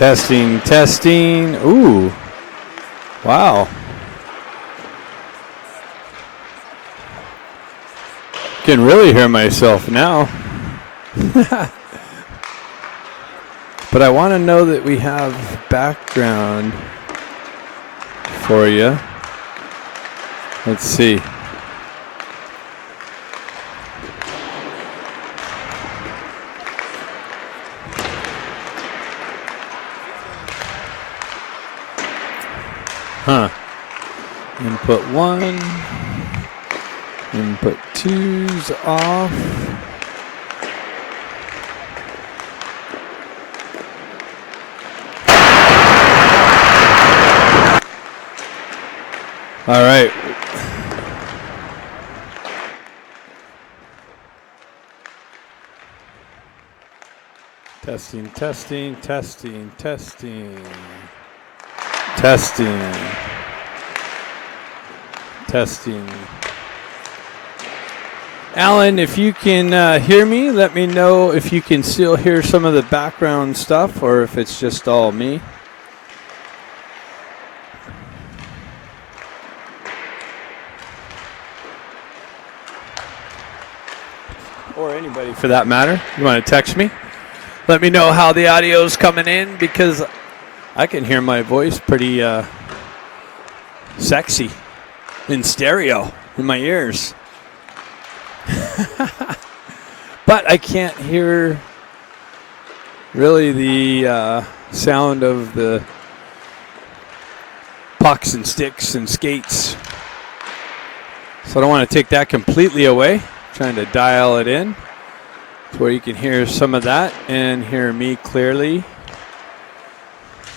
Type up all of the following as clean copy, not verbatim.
Testing, testing. Ooh. Wow. Can really hear myself now. But I want to know that we have background for you. Let's see. Input 1. Input 2's off. All right. Testing, testing, testing, testing. Testing. Testing. Alan, if you can hear me, let me know if you can still hear some of the background stuff or if it's just all me. Or anybody for that matter. You want to text me? Let me know how the audio's coming in because I can hear my voice pretty sexy in stereo in my ears. But I can't hear really the sound of the pucks and sticks and skates. So I don't want to take that completely away. I'm trying to dial it in to where you can hear some of that and hear me clearly.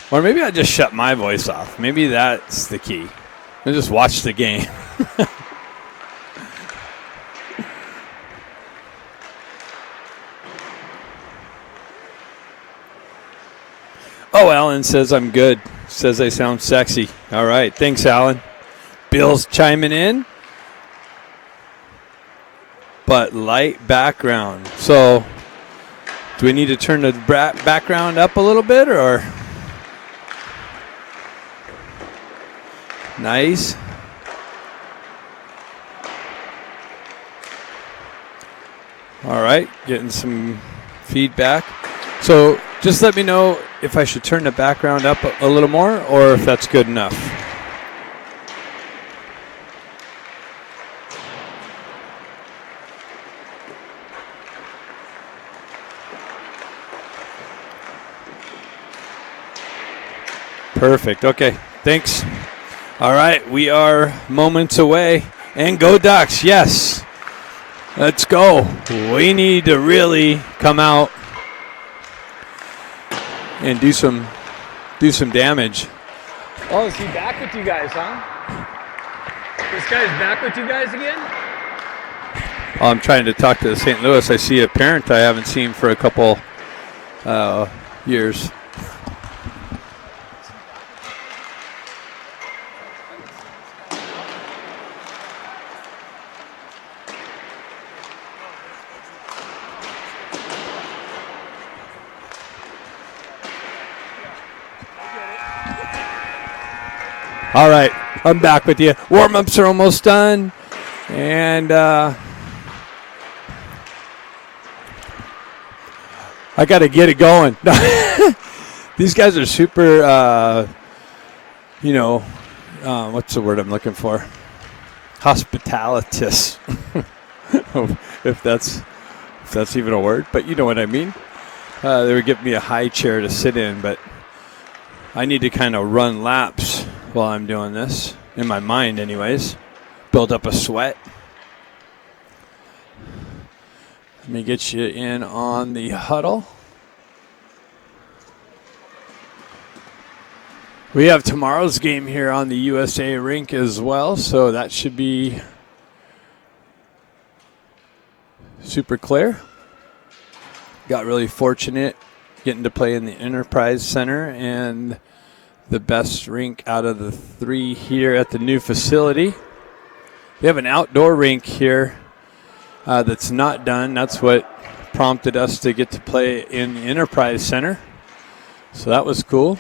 Or maybe I just shut my voice off. Maybe that's the key. And just watch the game. Oh, Alan says I'm good. Says I sound sexy. All right. Thanks, Alan. Bill's chiming in. But light background. So do we need to turn the background up a little bit or? Nice. All right, getting some feedback. So just let me know if I should turn the background up a little more or if that's good enough. Perfect. Okay, thanks. All right, we are moments away. And go Ducks, yes. Let's go. We need to really come out and do some damage. Oh, is he back with you guys, huh? This guy's back with you guys again? Oh, I'm trying to talk to St. Louis. I see a parent I haven't seen for a couple years. All right, I'm back with you. Warm-ups are almost done. And I got to get it going. These guys are super, what's the word I'm looking for? Hospitalitous, if that's even a word. But you know what I mean. They would give me a high chair to sit in, but I need to kind of run laps while I'm doing this, in my mind anyways. Build up a sweat. Let me get you in on the huddle. We have tomorrow's game here on the USA rink as well, so that should be super clear. Got really fortunate getting to play in the Enterprise Center and the best rink out of the three here at the new facility. We have an outdoor rink here that's not done. That's what prompted us to get to play in the Enterprise Center. So that was cool.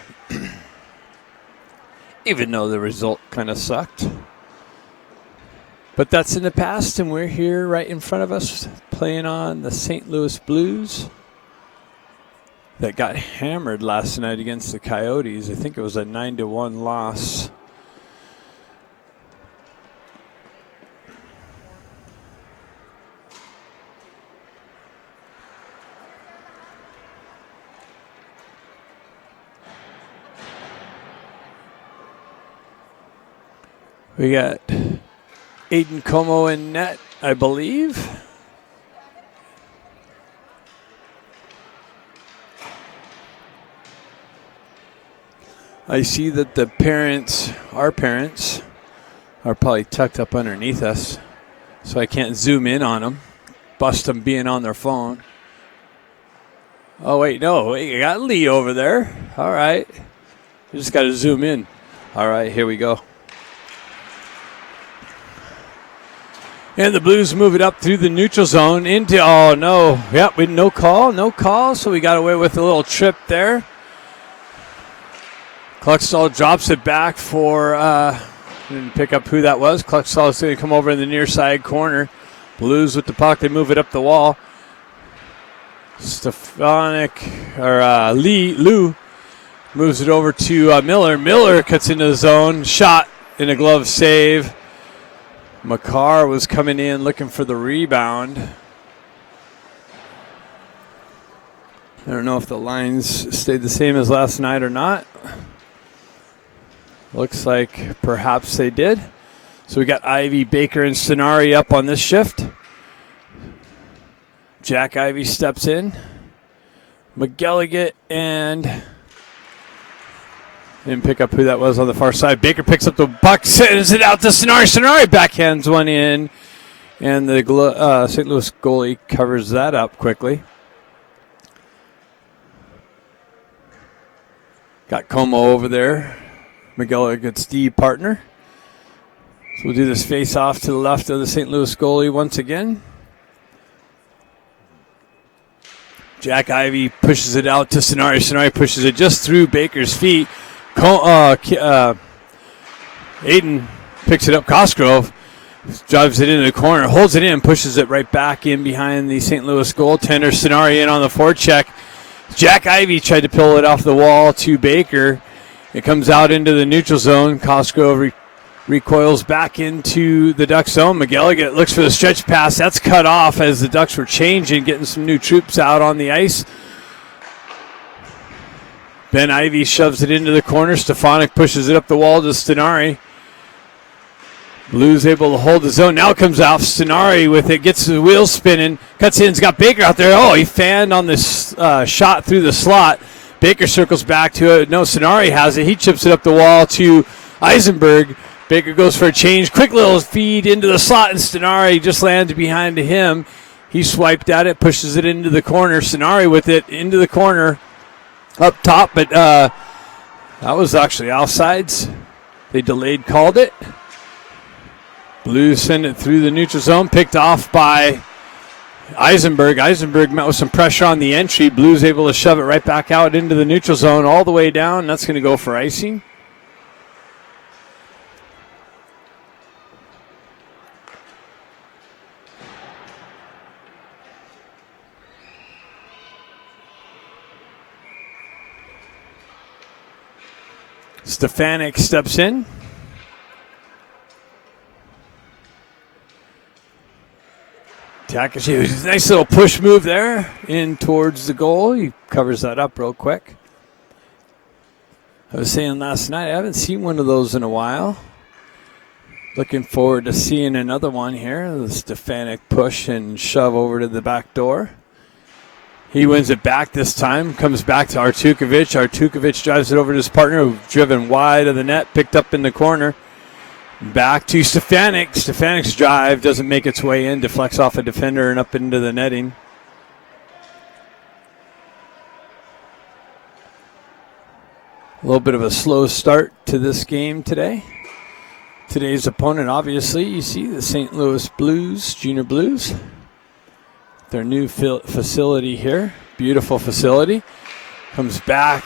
Even though the result kind of sucked. But that's in the past, and we're here right in front of us playing on the St. Louis Blues that got hammered last night against the Coyotes. I think it was a 9-1 loss. We got Aiden Como in net, I believe. I see that the parents, our parents, are probably tucked up underneath us, so I can't zoom in on them, bust them being on their phone. Oh, wait, no, wait, you got Lee over there. All right. You just got to zoom in. All right, here we go. And the Blues move it up through the neutral zone into, oh no, yep, no call, so we got away with a little trip there. Kluckstall drops it back for, didn't pick up who that was. Kluckstall is going to come over in the near side corner. Blues with the puck, they move it up the wall. Lou moves it over to Miller. Miller cuts into the zone, shot in a glove save. Makar was coming in looking for the rebound. I don't know if the lines stayed the same as last night or not. Looks like perhaps they did. So we got Ivy, Baker, and Stenari up on this shift. Jack Ivy steps in. McGilligan and... Didn't pick up who that was on the far side. Baker picks up the puck, sends it out to Stenari. Stenari backhands one in, and the St. Louis goalie covers that up quickly. Got Como over there. McGilligan's D partner. So we'll do this face-off to the left of the St. Louis goalie once again. Jack Ivy pushes it out to Stenari. Stenari pushes it just through Baker's feet. Aiden picks it up. Cosgrove drives it into the corner, holds it in, pushes it right back in behind the St. Louis goaltender. Stenari in on the forecheck. Jack Ivy tried to pull it off the wall to Baker. It comes out into the neutral zone. Cosgrove recoils back into the Ducks zone. McGilligan looks for the stretch pass. That's cut off as the Ducks were changing, getting some new troops out on the ice. Ben Ivy shoves it into the corner. Stefanik pushes it up the wall to Stenari. Blues able to hold the zone. Now comes out Stenari with it. Gets the wheels spinning. Cuts in. He's got Baker out there. Oh, he fanned on this shot through the slot. Baker circles back to it. No, Stenari has it. He chips it up the wall to Eisenberg. Baker goes for a change. Quick little feed into the slot, and Stenari just lands behind him. He swiped at it. Pushes it into the corner. Stenari with it into the corner. Up top, but that was actually offsides. They delayed, called it. Blues send it through the neutral zone, picked off by Eisenberg. Eisenberg met with some pressure on the entry. Blues able to shove it right back out into the neutral zone all the way down. That's going to go for icing. Stefanik steps in. Takashi, nice little push move there in towards the goal. He covers that up real quick. I was saying last night, I haven't seen one of those in a while. Looking forward to seeing another one here. The Stefanik push and shove over to the back door. He wins it back this time. Comes back to Artukovic. Artukovic drives it over to his partner, who's driven wide of the net, picked up in the corner. Back to Stefanik. Stefanik's drive doesn't make its way in, deflects off a defender and up into the netting. A little bit of a slow start to this game today. Today's opponent, obviously, you see the St. Louis Blues, Junior Blues. Their new facility here. Beautiful facility. Comes back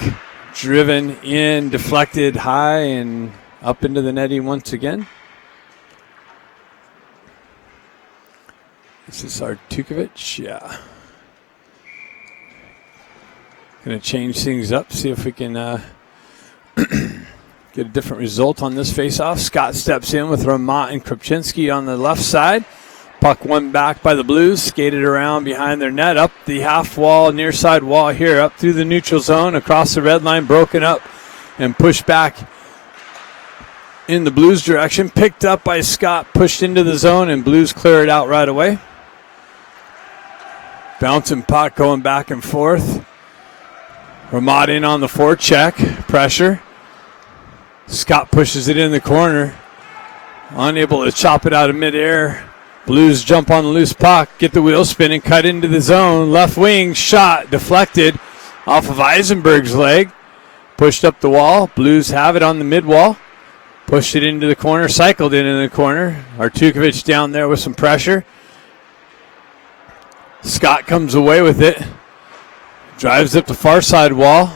driven in, deflected high and up into the netting once again. This is Artukovic, yeah. Going to change things up, see if we can get a different result on this faceoff. Scott steps in with Ramat and Krupczynski on the left side. Puck won back by the Blues, skated around behind their net, up the half wall, near side wall here, up through the neutral zone, across the red line, broken up and pushed back in the Blues direction. Picked up by Scott, pushed into the zone, and Blues clear it out right away. Bouncing puck going back and forth. Ramat in on the forecheck, pressure. Scott pushes it in the corner, unable to chop it out of midair. Blues jump on the loose puck, get the wheel spinning, cut into the zone. Left wing shot, deflected off of Eisenberg's leg. Pushed up the wall. Blues have it on the mid wall. Pushed it into the corner, cycled it in the corner. Artukovic down there with some pressure. Scott comes away with it. Drives up the far side wall.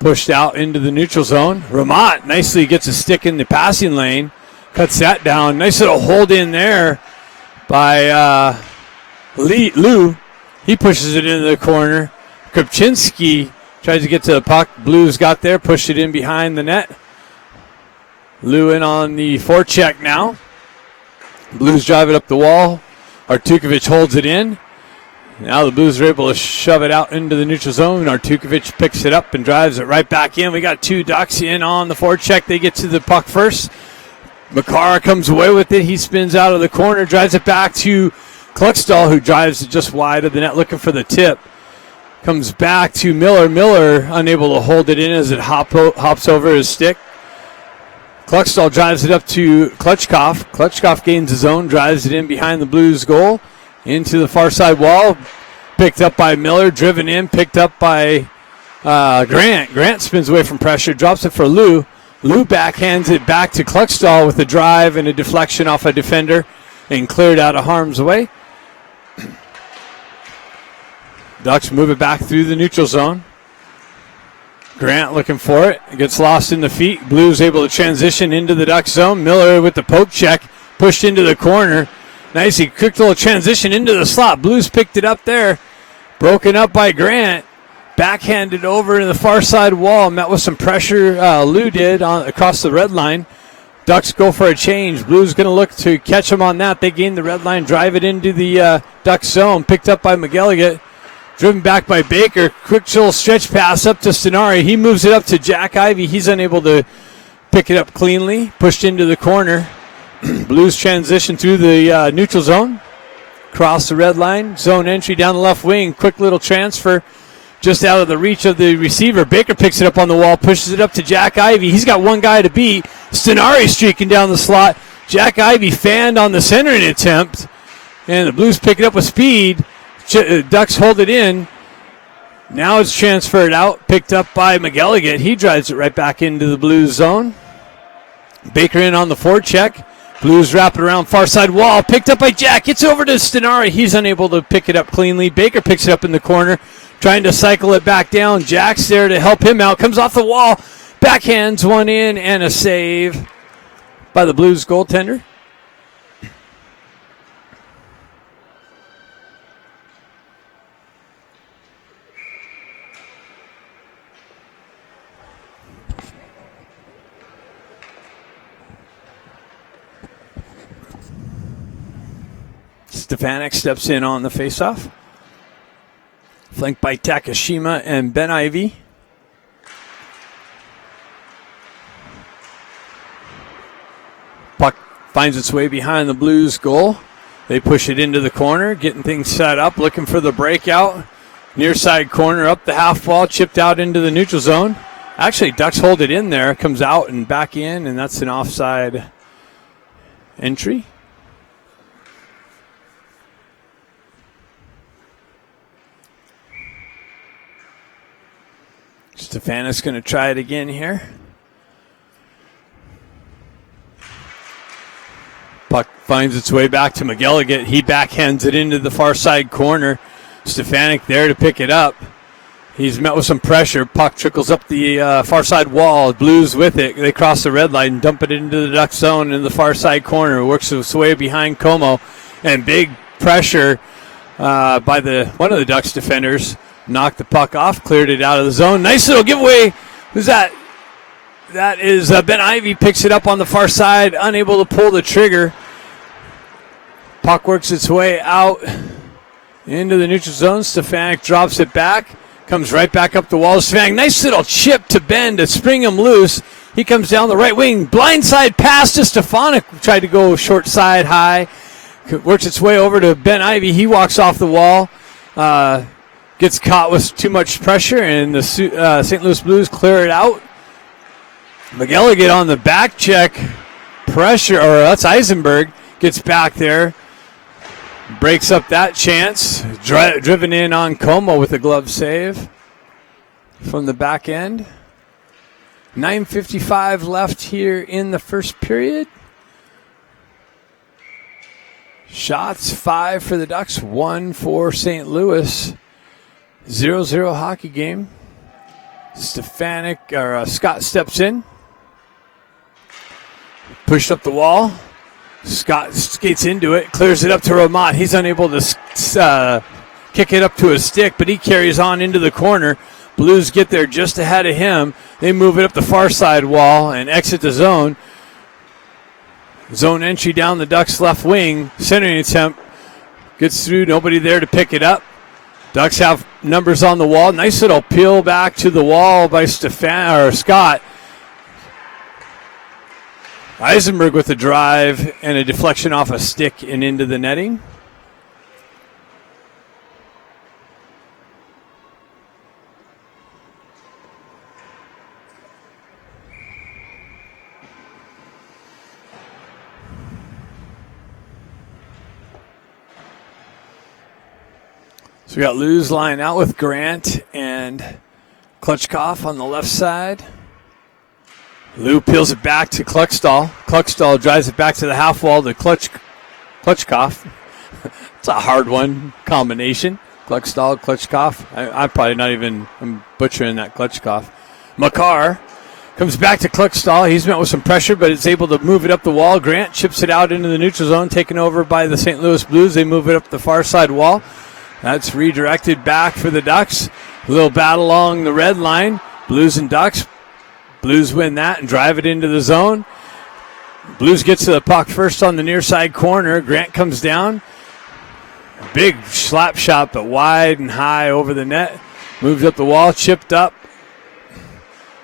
Pushed out into the neutral zone. Ramat nicely gets a stick in the passing lane. Cuts that down. Nice little hold in there by Lou. He pushes it into the corner. Krupczynski tries to get to the puck. Blues got there, pushed it in behind the net. Lou in on the forecheck now. Blues drive it up the wall. Artukovic holds it in. Now the Blues are able to shove it out into the neutral zone. Artukovic picks it up and drives it right back in. We got two Ducks in on the forecheck. They get to the puck first. Makara comes away with it. He spins out of the corner, drives it back to Kluckstall, who drives it just wide of the net looking for the tip. Comes back to Miller. Miller unable to hold it in as it hops over his stick. Kluckstall drives it up to Klutchkov. Klutchkov gains his own, drives it in behind the Blues goal. Into the far side wall. Picked up by Miller, driven in, picked up by Grant. Grant spins away from pressure, drops it for Lou. Lou backhands it back to Kluckstall with a drive and a deflection off a defender and cleared out of harm's way. Ducks move it back through the neutral zone. Grant looking for it. Gets lost in the feet. Blues able to transition into the Duck zone. Miller with the poke check. Pushed into the corner. Nice. Quick little transition into the slot. Blues picked it up there. Broken up by Grant. Backhanded over to the far side wall. Met with some pressure. Lou did across the red line. Ducks go for a change. Blues going to look to catch them on that. They gain the red line. Drive it into the Duck zone. Picked up by McGilligan. Driven back by Baker. Quick little stretch pass up to Stenari. He moves it up to Jack Ivey. He's unable to pick it up cleanly. Pushed into the corner. Blues transition through the neutral zone. Cross the red line. Zone entry down the left wing. Quick little transfer just out of the reach of the receiver. Baker picks it up on the wall. Pushes it up to Jack Ivey. He's got one guy to beat. Stenari streaking down the slot. Jack Ivey fanned on the centering attempt. And the Blues pick it up with speed. Ducks hold it in. Now it's transferred out. Picked up by McGilligan. He drives it right back into the Blues zone. Baker in on the forecheck. Blues wrap it around far side wall. Picked up by Jack. Gets over to Stenari. He's unable to pick it up cleanly. Baker picks it up in the corner. Trying to cycle it back down. Jack's there to help him out. Comes off the wall. Backhands one in and a save by the Blues goaltender. Stefanik steps in on the faceoff. Flanked by Takashima and Ben Ivey. Puck finds its way behind the Blues goal. They push it into the corner, getting things set up, looking for the breakout. Near side corner, up the half wall, chipped out into the neutral zone. Actually, Ducks hold it in there, comes out and back in, and that's an offside entry. Stefanik's going to try it again here. Puck finds its way back to McGilligan. He backhands it into the far side corner. Stefanik there to pick it up. He's met with some pressure. Puck trickles up the far side wall. Blues with it. They cross the red line, dump it into the Duck zone in the far side corner. Works its way behind Como. And big pressure by one of the Ducks defenders. Knocked the puck off, cleared it out of the zone. Nice little giveaway. Who's that? That is Ben Ivy. Picks it up on the far side. Unable to pull the trigger. Puck works its way out into the neutral zone. Stefanik drops it back. Comes right back up the wall. Stefanik, nice little chip to Ben to spring him loose. He comes down the right wing. Blindside pass to Stefanik. Tried to go short side high. Works its way over to Ben Ivy. He walks off the wall. Gets caught with too much pressure, and the St. Louis Blues clear it out. McGilligan on the back check. Pressure, or that's Eisenberg. Gets back there. Breaks up that chance. Driven in on Como with a glove save from the back end. 9:55 left here in the first period. Shots 5 for the Ducks, 1 for St. Louis. 0-0 hockey game. Scott steps in. Pushed up the wall. Scott skates into it, clears it up to Ramat. He's unable to kick it up to a stick, but he carries on into the corner. Blues get there just ahead of him. They move it up the far side wall and exit the zone. Zone entry down the Ducks' left wing. Centering attempt. Gets through, nobody there to pick it up. Ducks have numbers on the wall. Nice little peel back to the wall by Scott. Eisenberg with a drive and a deflection off a stick and into the netting. So we got Lou's line out with Grant and Klutchkov on the left side. Lou peels it back to Kluckstall. Kluckstall drives it back to the half wall to Klutchkov. It's a hard one combination. Kluckstall, Klutchkov. I'm probably not even, I'm butchering that Klutchkov. Makar comes back to Kluckstall. He's met with some pressure, but is able to move it up the wall. Grant chips it out into the neutral zone, taken over by the St. Louis Blues. They move it up the far side wall. That's redirected back for the Ducks. A little battle along the red line. Blues and Ducks. Blues win that and drive it into the zone. Blues gets to the puck first on the near side corner. Grant comes down. Big slap shot, but wide and high over the net. Moves up the wall, chipped up.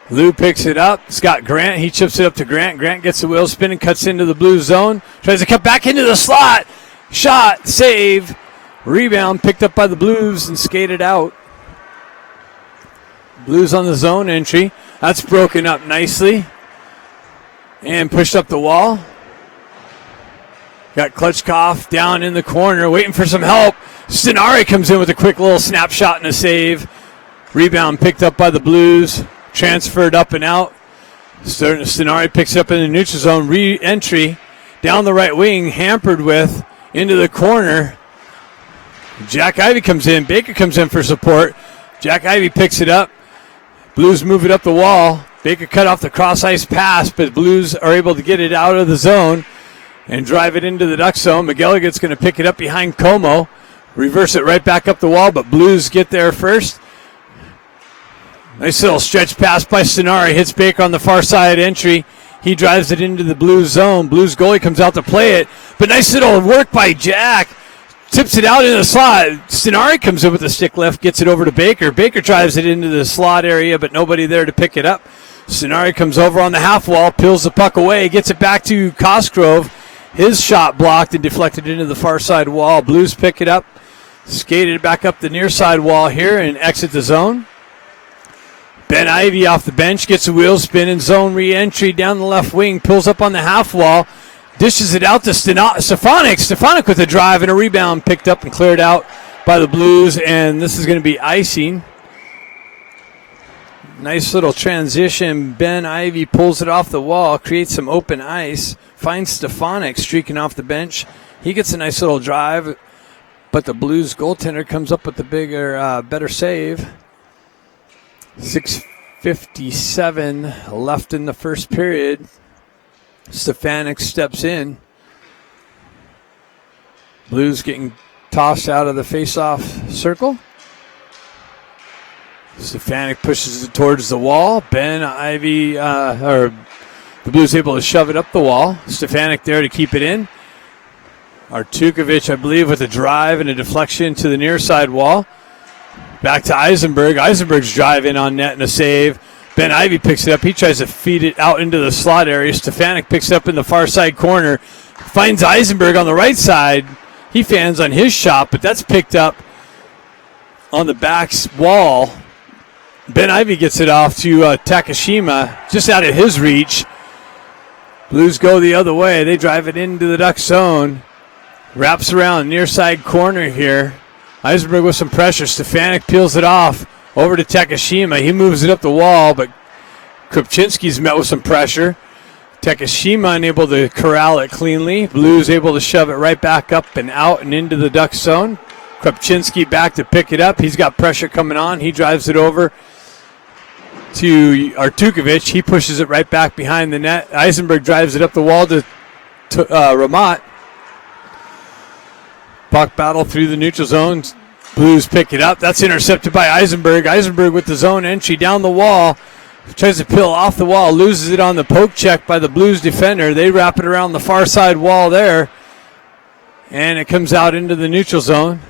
Lou picks it up. It's got Grant. He chips it up to Grant. Grant gets the wheel spin and cuts into the Blues zone. Tries to cut back into the slot. Shot, save. Rebound picked up by the Blues and skated out. Blues on the zone entry. That's broken up nicely. And pushed up the wall. Got Klutchkov down in the corner waiting for some help. Stenari comes in with a quick little snapshot and a save. Rebound picked up by the Blues. Transferred up and out. Stenari picks it up in the neutral zone. Re-entry down the right wing. Hampered with into the corner. Jack Ivey comes in. Baker comes in for support. Jack Ivey picks it up. Blues move it up the wall. Baker cut off the cross-ice pass, but Blues are able to get it out of the zone and drive it into the Duck zone. McGilligan's going to pick it up behind Como. Reverse it right back up the wall, but Blues get there first. Nice little stretch pass by Stenari. Hits Baker on the far side entry. He drives it into the Blues zone. Blues goalie comes out to play it, but nice little work by Jack. Tips it out in the slot. Stenari comes in with a stick lift, gets it over to Baker. Baker drives it into the slot area, but nobody there to pick it up. Stenari comes over on the half wall, peels the puck away, gets it back to Cosgrove. His shot blocked and deflected into the far side wall. Blues pick it up, skated back up the near side wall here and exit the zone. Ben Ivy off the bench, gets a wheel spin and zone re-entry down the left wing, pulls up on the half wall. Dishes it out to Stefanik. Stefanik with a drive and a rebound picked up and cleared out by the Blues, and this is going to be icing. Nice little transition. Ben Ivy pulls it off the wall, creates some open ice, finds Stefanik streaking off the bench. He gets a nice little drive, but the Blues goaltender comes up with the better save. 6:57 left in the first period. Stefanik steps in. Blues getting tossed out of the face-off circle. Stefanik pushes it towards the wall. Ben Ivy, or the Blues able to shove it up the wall. Stefanik there to keep it in. Artukovic, I believe, with a drive and a deflection to the near side wall. Back to Eisenberg. Eisenberg's drive in on net and a save. Ben Ivy picks it up. He tries to feed it out into the slot area. Stefanik picks it up in the far side corner. Finds Eisenberg on the right side. He fans on his shot, but that's picked up on the back wall. Ben Ivy gets it off to Takashima, just out of his reach. Blues go the other way. They drive it into the Duck zone. Wraps around near side corner here. Eisenberg with some pressure. Stefanik peels it off over to Takashima. He moves it up the wall, but Krupczynski's met with some pressure. Takashima unable to corral it cleanly. Blues able to shove it right back up and out and into the Duck zone. Krupczynski back to pick it up. He's got pressure coming on. He drives it over to Artukovic. He pushes it right back behind the net. Eisenberg drives it up the wall to Ramat. Puck battle through the neutral zone. Blues pick it up. That's intercepted by Eisenberg. Eisenberg with the zone entry down the wall. Tries to peel off the wall. Loses it on the poke check by the Blues defender. They wrap it around the far side wall there. And it comes out into the neutral zone.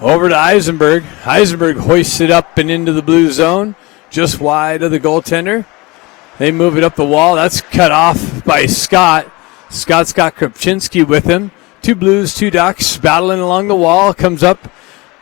Over to Eisenberg. Eisenberg hoists it up and into the blue zone, just wide of the goaltender. They move it up the wall. That's cut off by Scott. Scott's got Krupczynski with him. Two Blues, two Ducks battling along the wall. Comes up,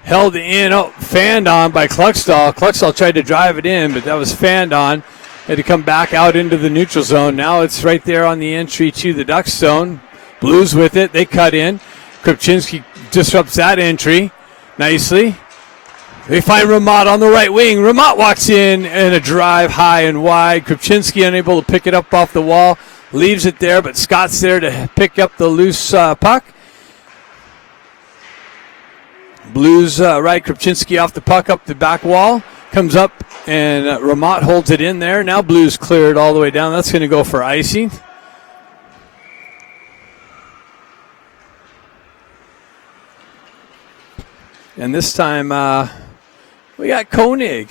held in, fanned on by Kluckstall. Kluckstall tried to drive it in, but that was fanned on. Had to come back out into the neutral zone. Now it's right there on the entry to the Ducks zone. Blues with it. They cut in. Krupczynski disrupts that entry nicely. They find Ramat on the right wing. Ramat walks in and a drive high and wide. Krupczynski unable to pick it up off the wall. Leaves it there, but Scott's there to pick up the loose puck. Blues right, Krupczynski off the puck up the back wall. Comes up and Ramat holds it in there. Now Blues cleared all the way down. That's going to go for icing. And this time we got Koenig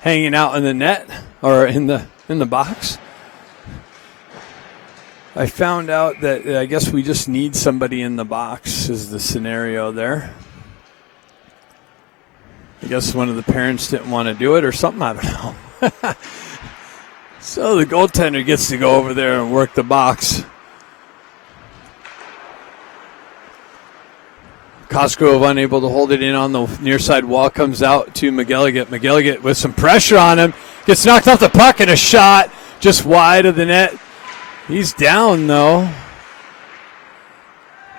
hanging out in the net or in the box. I found out that I guess we just need somebody in the box is the scenario there. I guess one of the parents didn't want to do it or something. I don't know. So the goaltender gets to go over there and work the box. Cosgrove unable to hold it in on the near side wall. Comes out to McGilligan. McGilligan with some pressure on him. Gets knocked off the puck and a shot just wide of the net. He's down, though.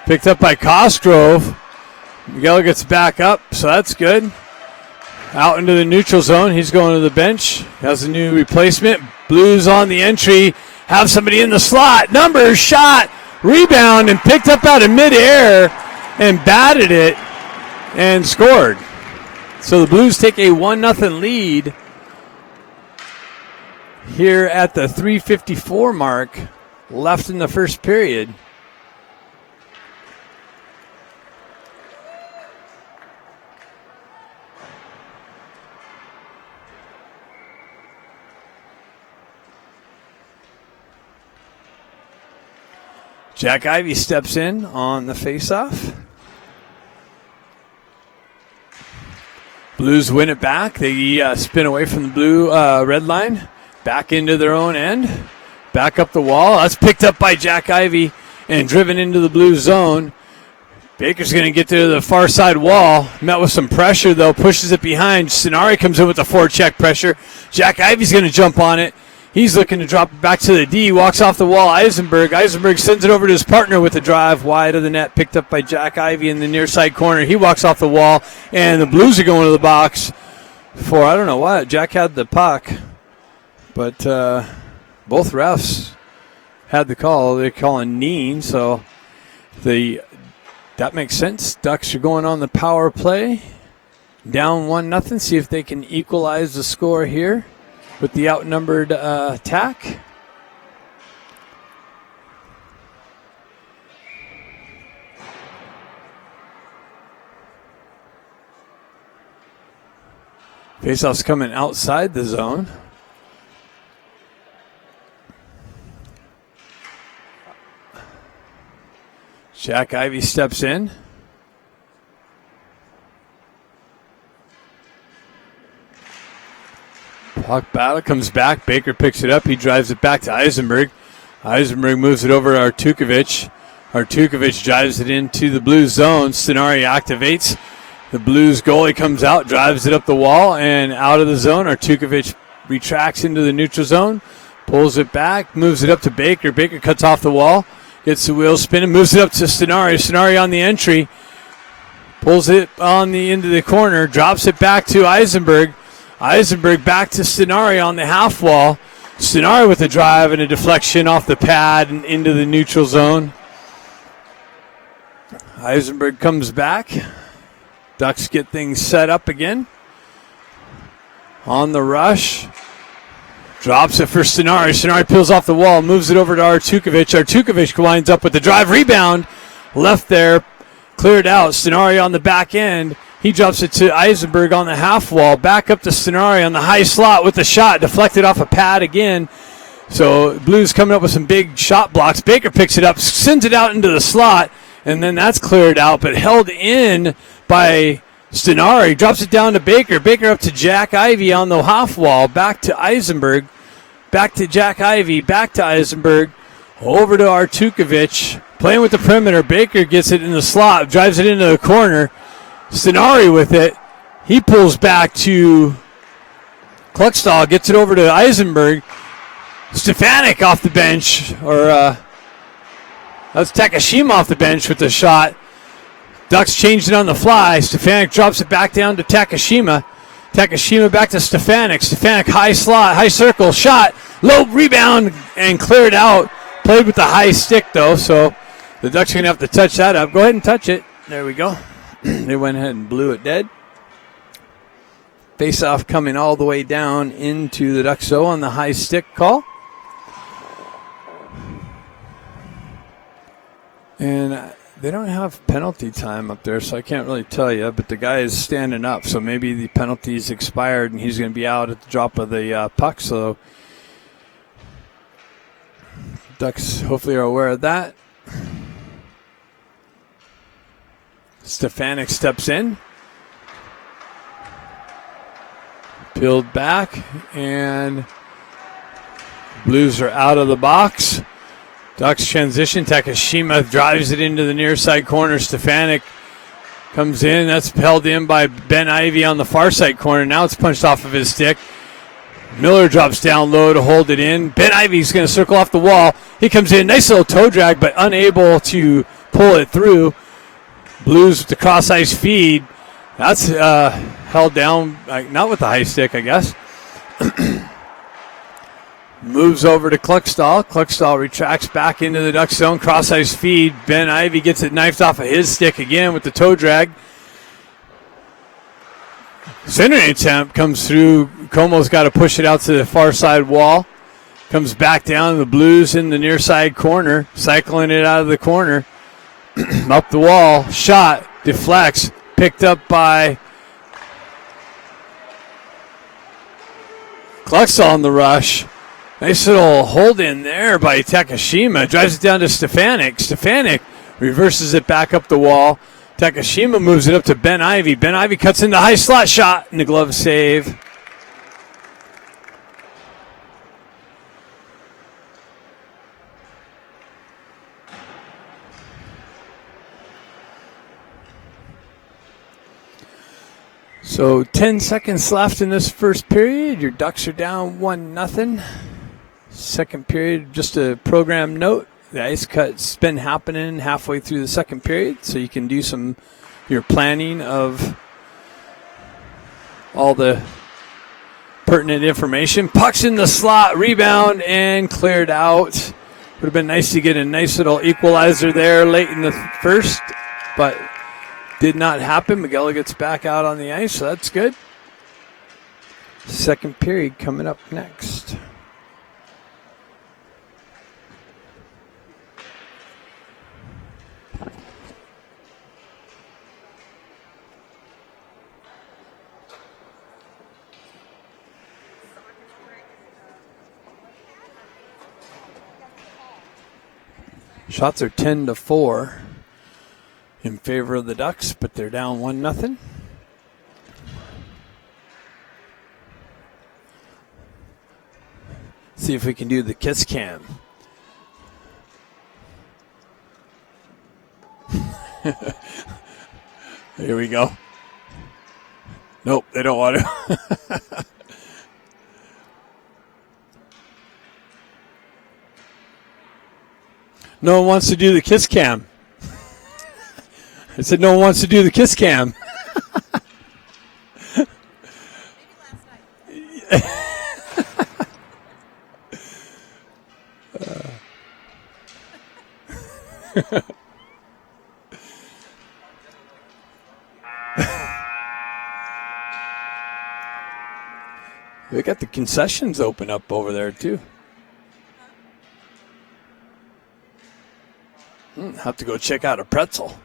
Picked up by Cosgrove. Miguel gets back up, so that's good. Out into the neutral zone. He's going to the bench. Has a new replacement. Blues on the entry. Have somebody in the slot. Numbers, shot, rebound, and picked up out of midair and batted it and scored. So the Blues take a 1-0 lead here at the 3:54 mark. Left in the first period. Jack Ivey steps in on the faceoff. Blues win it back. They spin away from the blue red line. Back into their own end. Back up the wall. That's picked up by Jack Ivey and driven into the blue zone. Baker's going to get to the far side wall. Met with some pressure, though. Pushes it behind. Sonari comes in with the forecheck pressure. Jack Ivey's going to jump on it. He's looking to drop it back to the D. Walks off the wall. Eisenberg sends it over to his partner with the drive wide of the net. Picked up by Jack Ivey in the near side corner. He walks off the wall. And the Blues are going to the box for, I don't know what. Jack had the puck. But both refs had the call. They're calling Neen, so that makes sense. Ducks are going on the power play. down 1-0. See if they can equalize the score here with the outnumbered attack. Faceoff's coming outside the zone. Jack Ivey steps in. Puck battle comes back. Baker picks it up. He drives it back to Eisenberg. Eisenberg moves it over to Artukovic. Artukovic drives it into the Blues zone. Stenari activates. The Blues goalie comes out, drives it up the wall and out of the zone. Artukovic retracts into the neutral zone, pulls it back, moves it up to Baker. Baker cuts off the wall, gets the wheel spinning, moves it up to Stenari. Stenari on the entry, pulls it on the into the corner, drops it back to Eisenberg. Eisenberg back to Stenari on the half wall. Stenari with a drive and a deflection off the pad and into the neutral zone. Eisenberg comes back. Ducks get things set up again. On the rush. Drops it for Stenari. Stenari peels off the wall, moves it over to Artukovic. Artukovic winds up with the drive rebound. Left there, cleared out. Stenari on the back end. He drops it to Eisenberg on the half wall. Back up to Stenari on the high slot with the shot. Deflected off a pad again. So Blues coming up with some big shot blocks. Baker picks it up, sends it out into the slot, and then that's cleared out, but held in by Stenari. Drops it down to Baker. Baker up to Jack Ivey on the half wall. Back to Eisenberg. Back to Jack Ivey. Back to Eisenberg. Over to Artukovic. Playing with the perimeter. Baker gets it in the slot. Drives it into the corner. Stenari with it. He pulls back to Kluckstall. Gets it over to Eisenberg. Stefanik off the bench. That's Takashima off the bench with the shot. Ducks changed it on the fly. Stefanik drops it back down to Takashima. Takashima back to Stefanik. Stefanik high slot, high circle, shot, low rebound, and cleared out. Played with the high stick, though, so the Ducks are going to have to touch that up. Go ahead and touch it. There we go. They went ahead and blew it dead. Face-off coming all the way down into the Ducks zone on the high stick call. And they don't have penalty time up there, so I can't really tell you, but the guy is standing up, so maybe the penalty's expired and he's going to be out at the drop of the puck, so Ducks hopefully are aware of that. Stefanik steps in. Peeled back, and Blues are out of the box. Ducks transition. Takashima drives it into the near side corner. Stefanik comes in. That's held in by Ben Ivey on the far side corner. Now it's punched off of his stick. Miller drops down low to hold it in. Ben Ivey's going to circle off the wall. He comes in. Nice little toe drag, but unable to pull it through. Blues with the cross ice feed. That's held down, not with the high stick, I guess. Moves over to Kluckstall. Kluckstall retracts back into the Duck zone. Cross ice feed. Ben Ivey gets it knifed off of his stick again with the toe drag. Centering attempt comes through. Como's got to push it out to the far side wall. Comes back down. The Blues in the near side corner. Cycling it out of the corner. Up the wall. Shot. Deflects. Picked up by Kluckstall on the rush. Nice little hold in there by Takashima. Drives it down to Stefanik. Stefanik reverses it back up the wall. Takashima moves it up to Ben Ivey. Ben Ivey cuts in the high slot shot and the glove save. So 10 seconds left in this first period. Your Ducks are down 1-0. Second period, just a program note. The ice cut's been happening halfway through the second period, so you can do your planning of all the pertinent information. Puck's in the slot, rebound, and cleared out. Would have been nice to get a nice little equalizer there late in the first, but did not happen. Miguel gets back out on the ice, so that's good. Second period coming up next. Shots are 10-4 in favor of the Ducks, but they're down 1-0. See if we can do the kiss cam. Here we go. Nope, they don't want to. No one wants to do the kiss cam. I said no one wants to do the kiss cam. They got the concessions open up over there too. Have to go check out a pretzel.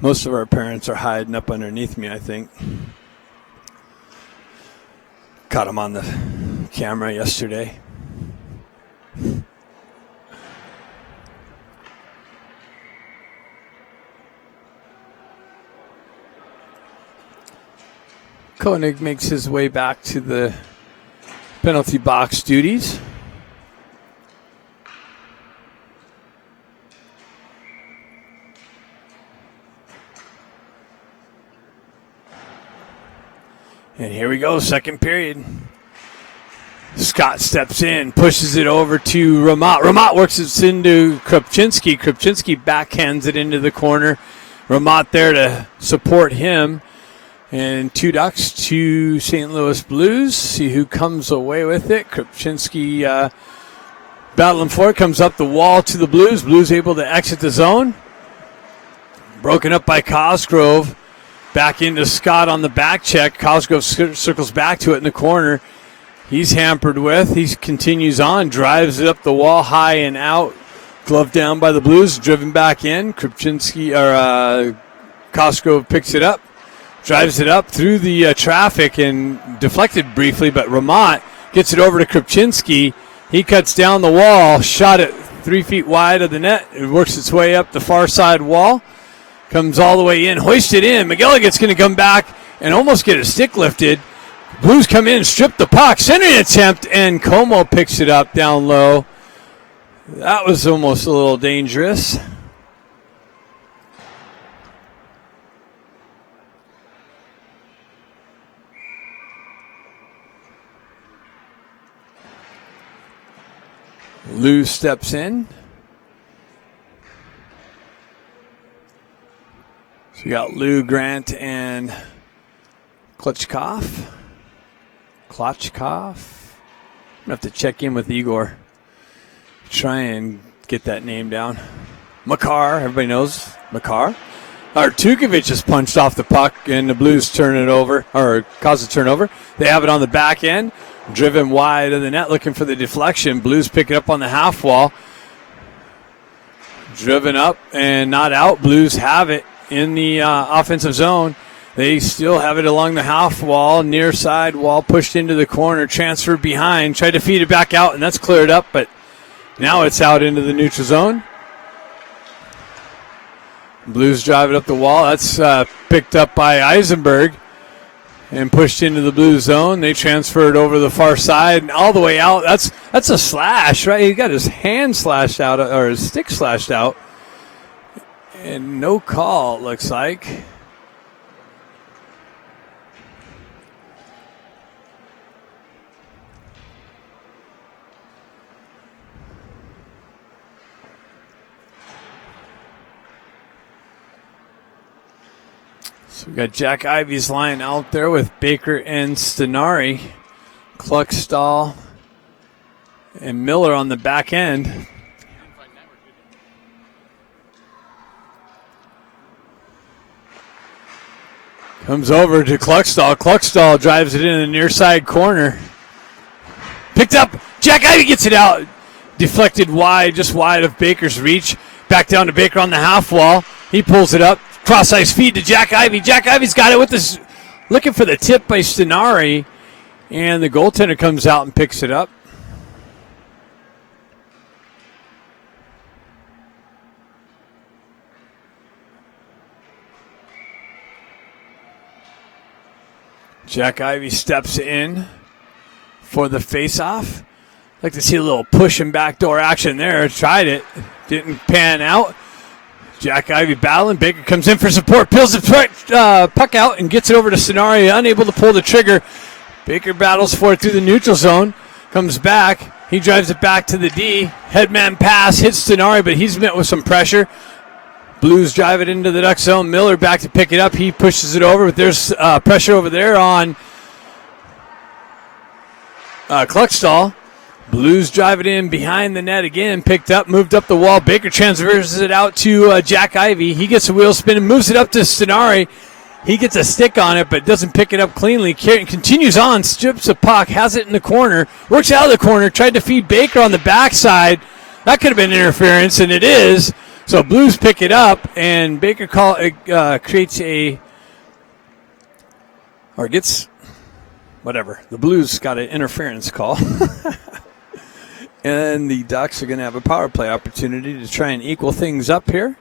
Most of our parents are hiding up underneath me, I think. Caught them on the camera yesterday. Koenig makes his way back to the penalty box duties. And here we go, second period. Scott steps in, pushes it over to Ramat. Ramat works it into Krupczynski. Krupczynski backhands it into the corner. Ramat there to support him. And 2 Ducks, 2 St. Louis Blues. See who comes away with it. Krupczynski battling for it. Comes up the wall to the Blues. Blues able to exit the zone. Broken up by Cosgrove. Back into Scott on the back check. Cosgrove circles back to it in the corner. He's hampered with. He continues on. Drives it up the wall high and out. Glove down by the Blues. Driven back in. Cosgrove picks it up. Drives it up through the traffic and deflected briefly, but Ramat gets it over to Krupczynski. He cuts down the wall, shot it 3 feet wide of the net. It works its way up the far side wall, comes all the way in, hoisted in. McGilligan's going to come back and almost get a stick lifted. Blues come in, strip the puck, centering attempt, and Como picks it up down low. That was almost a little dangerous. Lou steps in. So we got Lou, Grant, and Klitschkoff. I'm going to have to check in with Igor. Try and get that name down. Makar, everybody knows Makar. Artukovic just punched off the puck, and the Blues turn it over, or cause a turnover. They have it on the back end. Driven wide of the net, looking for the deflection. Blues pick it up on the half wall. Driven up and not out. Blues have it in the offensive zone. They still have it along the half wall, near side wall, pushed into the corner, transferred behind, tried to feed it back out, and that's cleared up, but now it's out into the neutral zone. Blues drive it up the wall. That's picked up by Eisenberg and pushed into the Blue zone. They transfer it over the far side and all the way out. That's a slash, right? He got his hand slashed out, or his stick slashed out. And no call, it looks like. So we got Jack Ivey's line out there with Baker and Stenari, Kluckstall and Miller on the back end. Comes over to Kluckstall. Kluckstall drives it in the near side corner. Picked up. Jack Ivey gets it out. Deflected wide, just wide of Baker's reach. Back down to Baker on the half wall. He pulls it up. Cross ice feed to Jack Ivey. Jack Ivey's got it with this. Looking for the tip by Stenari. And the goaltender comes out and picks it up. Jack Ivey steps in for the face-off. Like to see a little push and backdoor action there. Tried it. Didn't pan out. Jack Ivey battling. Baker comes in for support. Peels the puck out and gets it over to Stenari. Unable to pull the trigger. Baker battles for it through the neutral zone. Comes back. He drives it back to the D. Headman pass. Hits Stenari, but he's met with some pressure. Blues drive it into the Duck zone. Miller back to pick it up. He pushes it over, but there's pressure over there on Kluckstall. Blues drive it in behind the net again. Picked up, moved up the wall. Baker transfers it out to Jack Ivey. He gets a wheel spin and moves it up to Stenari. He gets a stick on it, but doesn't pick it up cleanly. Continues on, strips the puck, has it in the corner, works out of the corner, tried to feed Baker on the backside. That could have been interference, and it is. So Blues pick it up, and Baker creates gets whatever. The Blues got an interference call. And the Ducks are going to have a power play opportunity to try and equal things up here.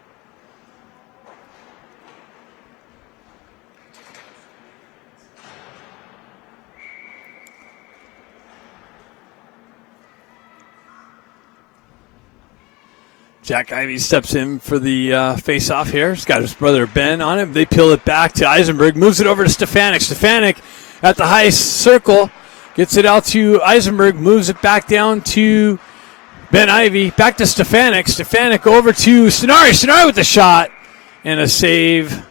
Jack Ivey steps in for the face-off here. He's got his brother Ben on him. They peel it back to Eisenberg. Moves it over to Stefanik. Stefanik at the high circle. Gets it out to Eisenberg. Moves it back down to Ben Ivey. Back to Stefanik. Stefanik over to Stenari. Stenari with the shot. And a save.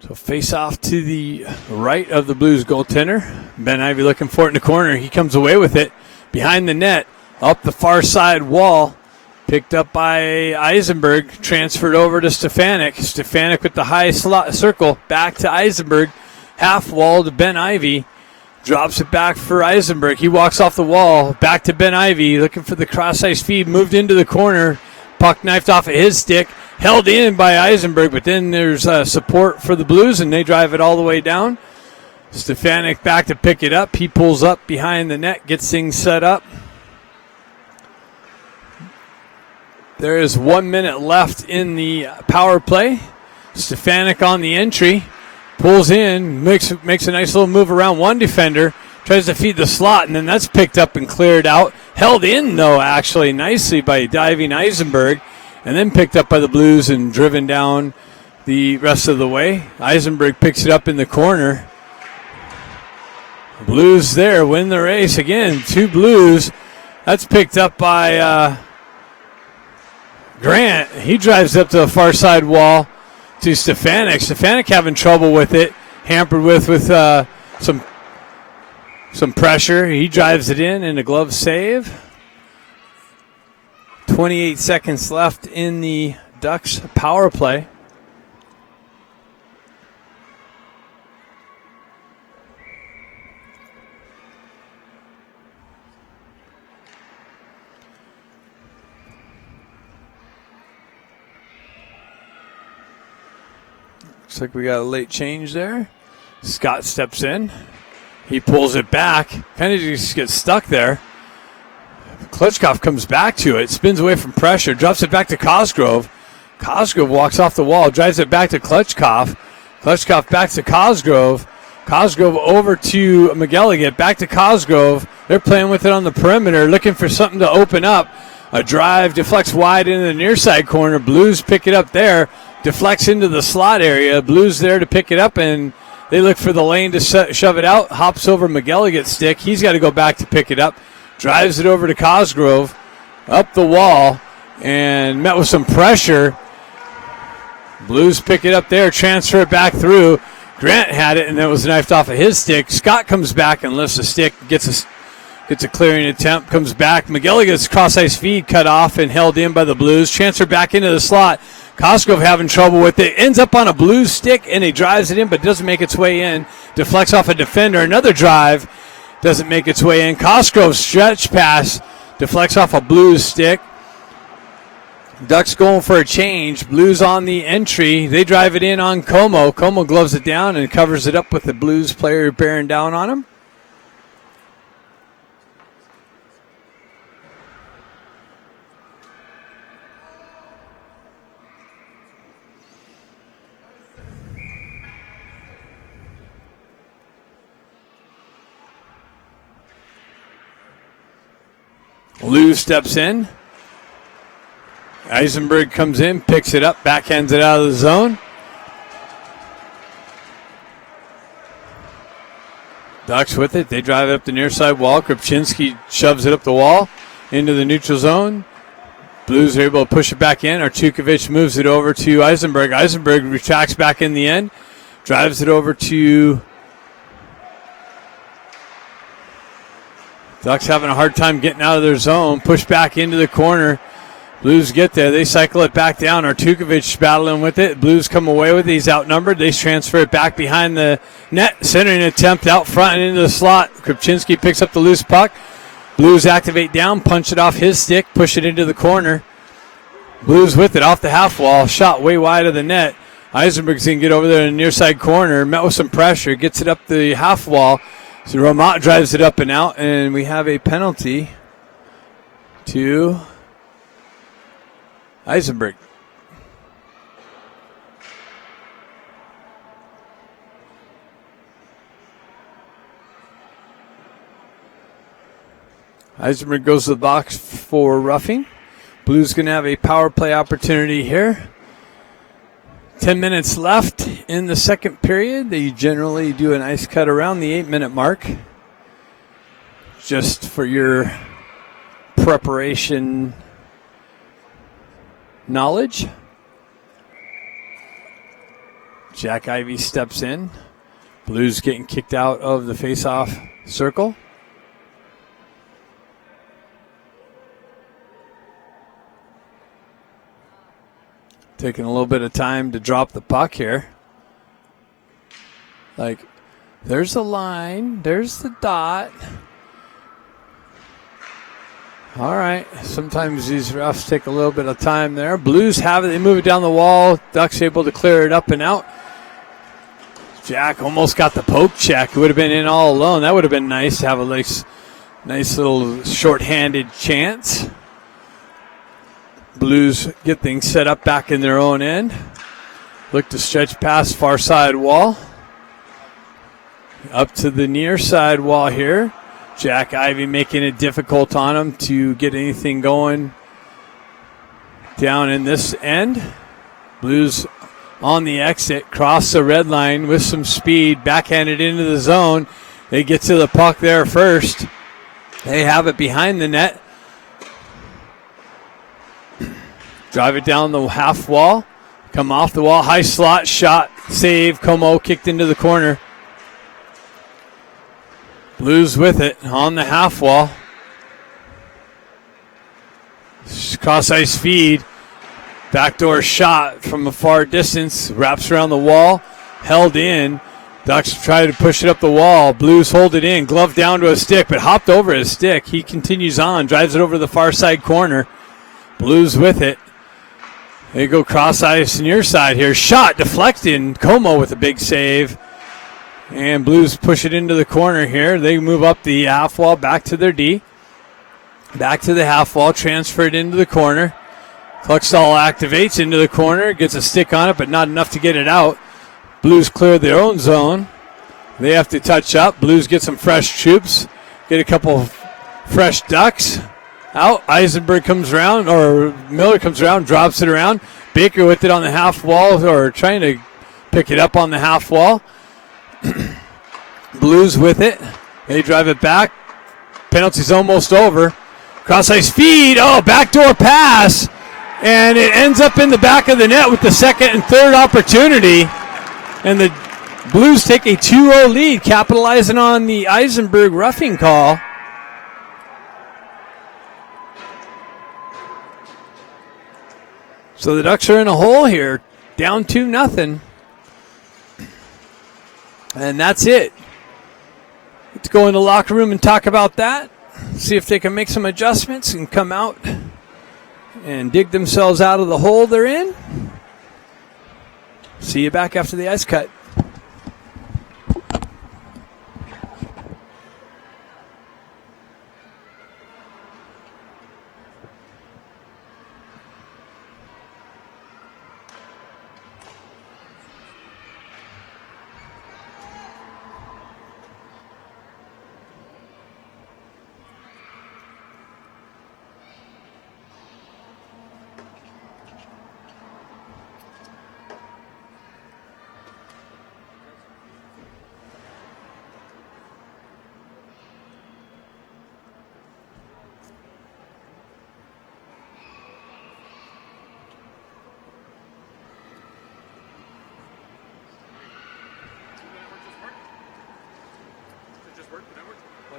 So face off to the right of the Blues goaltender. Ben Ivey looking for it in the corner. He comes away with it behind the net, up the far side wall. Picked up by Eisenberg, transferred over to Stefanik. Stefanik with the high slot circle, back to Eisenberg. Half wall to Ben Ivey. Drops it back for Eisenberg. He walks off the wall, back to Ben Ivey, looking for the cross-ice feed, moved into the corner. Puck knifed off of his stick. Held in by Eisenberg, but then there's support for the Blues, and they drive it all the way down. Stefanik back to pick it up. He pulls up behind the net, gets things set up. There is 1 minute left in the power play. Stefanik on the entry. Pulls in, makes a nice little move around one defender. Tries to feed the slot, and then that's picked up and cleared out. Held in, though, actually, nicely by diving Eisenberg. And then picked up by the Blues and driven down the rest of the way. Eisenberg picks it up in the corner. Blues there, win the race. Again, 2 Blues. That's picked up by Grant. He drives up to the far side wall to Stefanik. Stefanik having trouble with it, hampered with some pressure. He drives it in and a glove save. 28 seconds left in the Ducks power play. Looks like we got a late change there. Scott steps in. He pulls it back. Kind of just gets stuck there. Klitschkov comes back to it, spins away from pressure, drops it back to Cosgrove. Cosgrove walks off the wall, drives it back to Klitschkov. Klitschkov back to Cosgrove. Cosgrove over to McGilligan, back to Cosgrove. They're playing with it on the perimeter, looking for something to open up. A drive deflects wide into the near side corner. Blues pick it up there, deflects into the slot area. Blues there to pick it up, and They look for the lane to shove it out. Hops over McGilligan's stick. He's got to go back to pick it up. Drives it over to Cosgrove. Up the wall. And met with some pressure. Blues pick it up there. Transfer it back through. Grant had it, and it was knifed off of his stick. Scott comes back and lifts the stick. Gets a clearing attempt. Comes back. McGilligan's cross-ice feed cut off and held in by the Blues. Transfer back into the slot. Cosgrove having trouble with it. Ends up on a Blues stick, and he drives it in, but doesn't make its way in. Deflects off a defender. Another drive. Doesn't make its way in. Cosgrove stretch pass. Deflects off a Blues stick. Ducks going for a change. Blues on the entry. They drive it in on Como. Como gloves it down and covers it up with the Blues player bearing down on him. Lou steps in. Eisenberg comes in, picks it up, backhands it out of the zone. Ducks with it. They drive it up the near side wall. Krupczynski shoves it up the wall into the neutral zone. Blues are able to push it back in. Artukovic moves it over to Eisenberg. Eisenberg retracts back in the end. Drives it over to... Ducks having a hard time getting out of their zone. Push back into the corner. Blues get there. They cycle it back down. Artukovic battling with it. Blues come away with it. He's outnumbered. They transfer it back behind the net. Centering attempt out front and into the slot. Krupczynski picks up the loose puck. Blues activate down. Punch it off his stick. Push it into the corner. Blues with it off the half wall. Shot way wide of the net. Eisenberg's going to get over there in the near side corner. Met with some pressure. Gets it up the half wall. So Ramat drives it up and out. And we have a penalty to... Eisenberg. Eisenberg goes to the box for roughing. Blues going to have a power play opportunity here. 10 minutes left in the second period. They generally do an ice cut around the 8-minute mark. Just for your preparation knowledge. Jack Ivey steps in. Blues getting kicked out of the face-off circle. Taking a little bit of time to drop the puck here. Like, there's the line. There's the dot. All right. Sometimes these refs take a little bit of time there. Blues have it. They move it down the wall. Ducks able to clear it up and out. Jack almost got the poke check. It would have been in all alone. That would have been nice to have a nice little shorthanded chance. Blues get things set up back in their own end. Look to stretch past far side wall. Up to the near side wall here. Jack Ivey making it difficult on him to get anything going down in this end. Blues on the exit, cross the red line with some speed, backhanded into the zone. They get to the puck there first. They have it behind the net. Drive it down the half wall. Come off the wall, high slot, shot, save. Como kicked into the corner. Blues with it on the half wall. Cross ice feed. Backdoor shot from a far distance. Wraps around the wall. Held in. Ducks try to push it up the wall. Blues hold it in. Glove down to a stick, but hopped over his stick. He continues on. Drives it over the far side corner. Blues with it. They go cross ice near side here. Shot deflected. Como with a big save. And Blues push it into the corner here. They move up the half wall back to their D. Back to the half wall. Transfer it into the corner. Cluckstall activates into the corner. Gets a stick on it, but not enough to get it out. Blues clear their own zone. They have to touch up. Blues get some fresh troops. Get a couple fresh Ducks out. Eisenberg comes around, or Miller comes around, drops it around. Baker with it on the half wall, or trying to pick it up on the half wall. Blues with it. They drive it back. Penalty's almost over. Cross ice feed. Oh, backdoor pass. And it ends up in the back of the net with the second and third opportunity. And the Blues take a 2-0 lead, capitalizing on the Eisenberg roughing call. So the Ducks are in a hole here, down 2-0. And that's it. Let's go in the locker room and talk about that. See if they can make some adjustments and come out and dig themselves out of the hole they're in. See you back after the ice cut.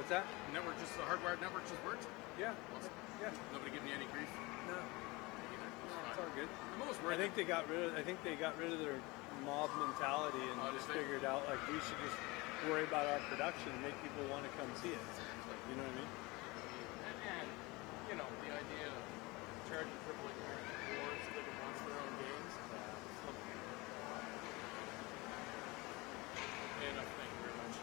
What's that? The network, just the hardwired network just worked? Yeah. Awesome. Yeah. Nobody giving you any grief? No. It's all good. I think they got rid of their mob mentality and just figured out like we should just worry about our production and make people want to come see it. You know what I mean? And you know, the idea of charging AAA parents boards so they can watch their own games. Enough, thank you very much.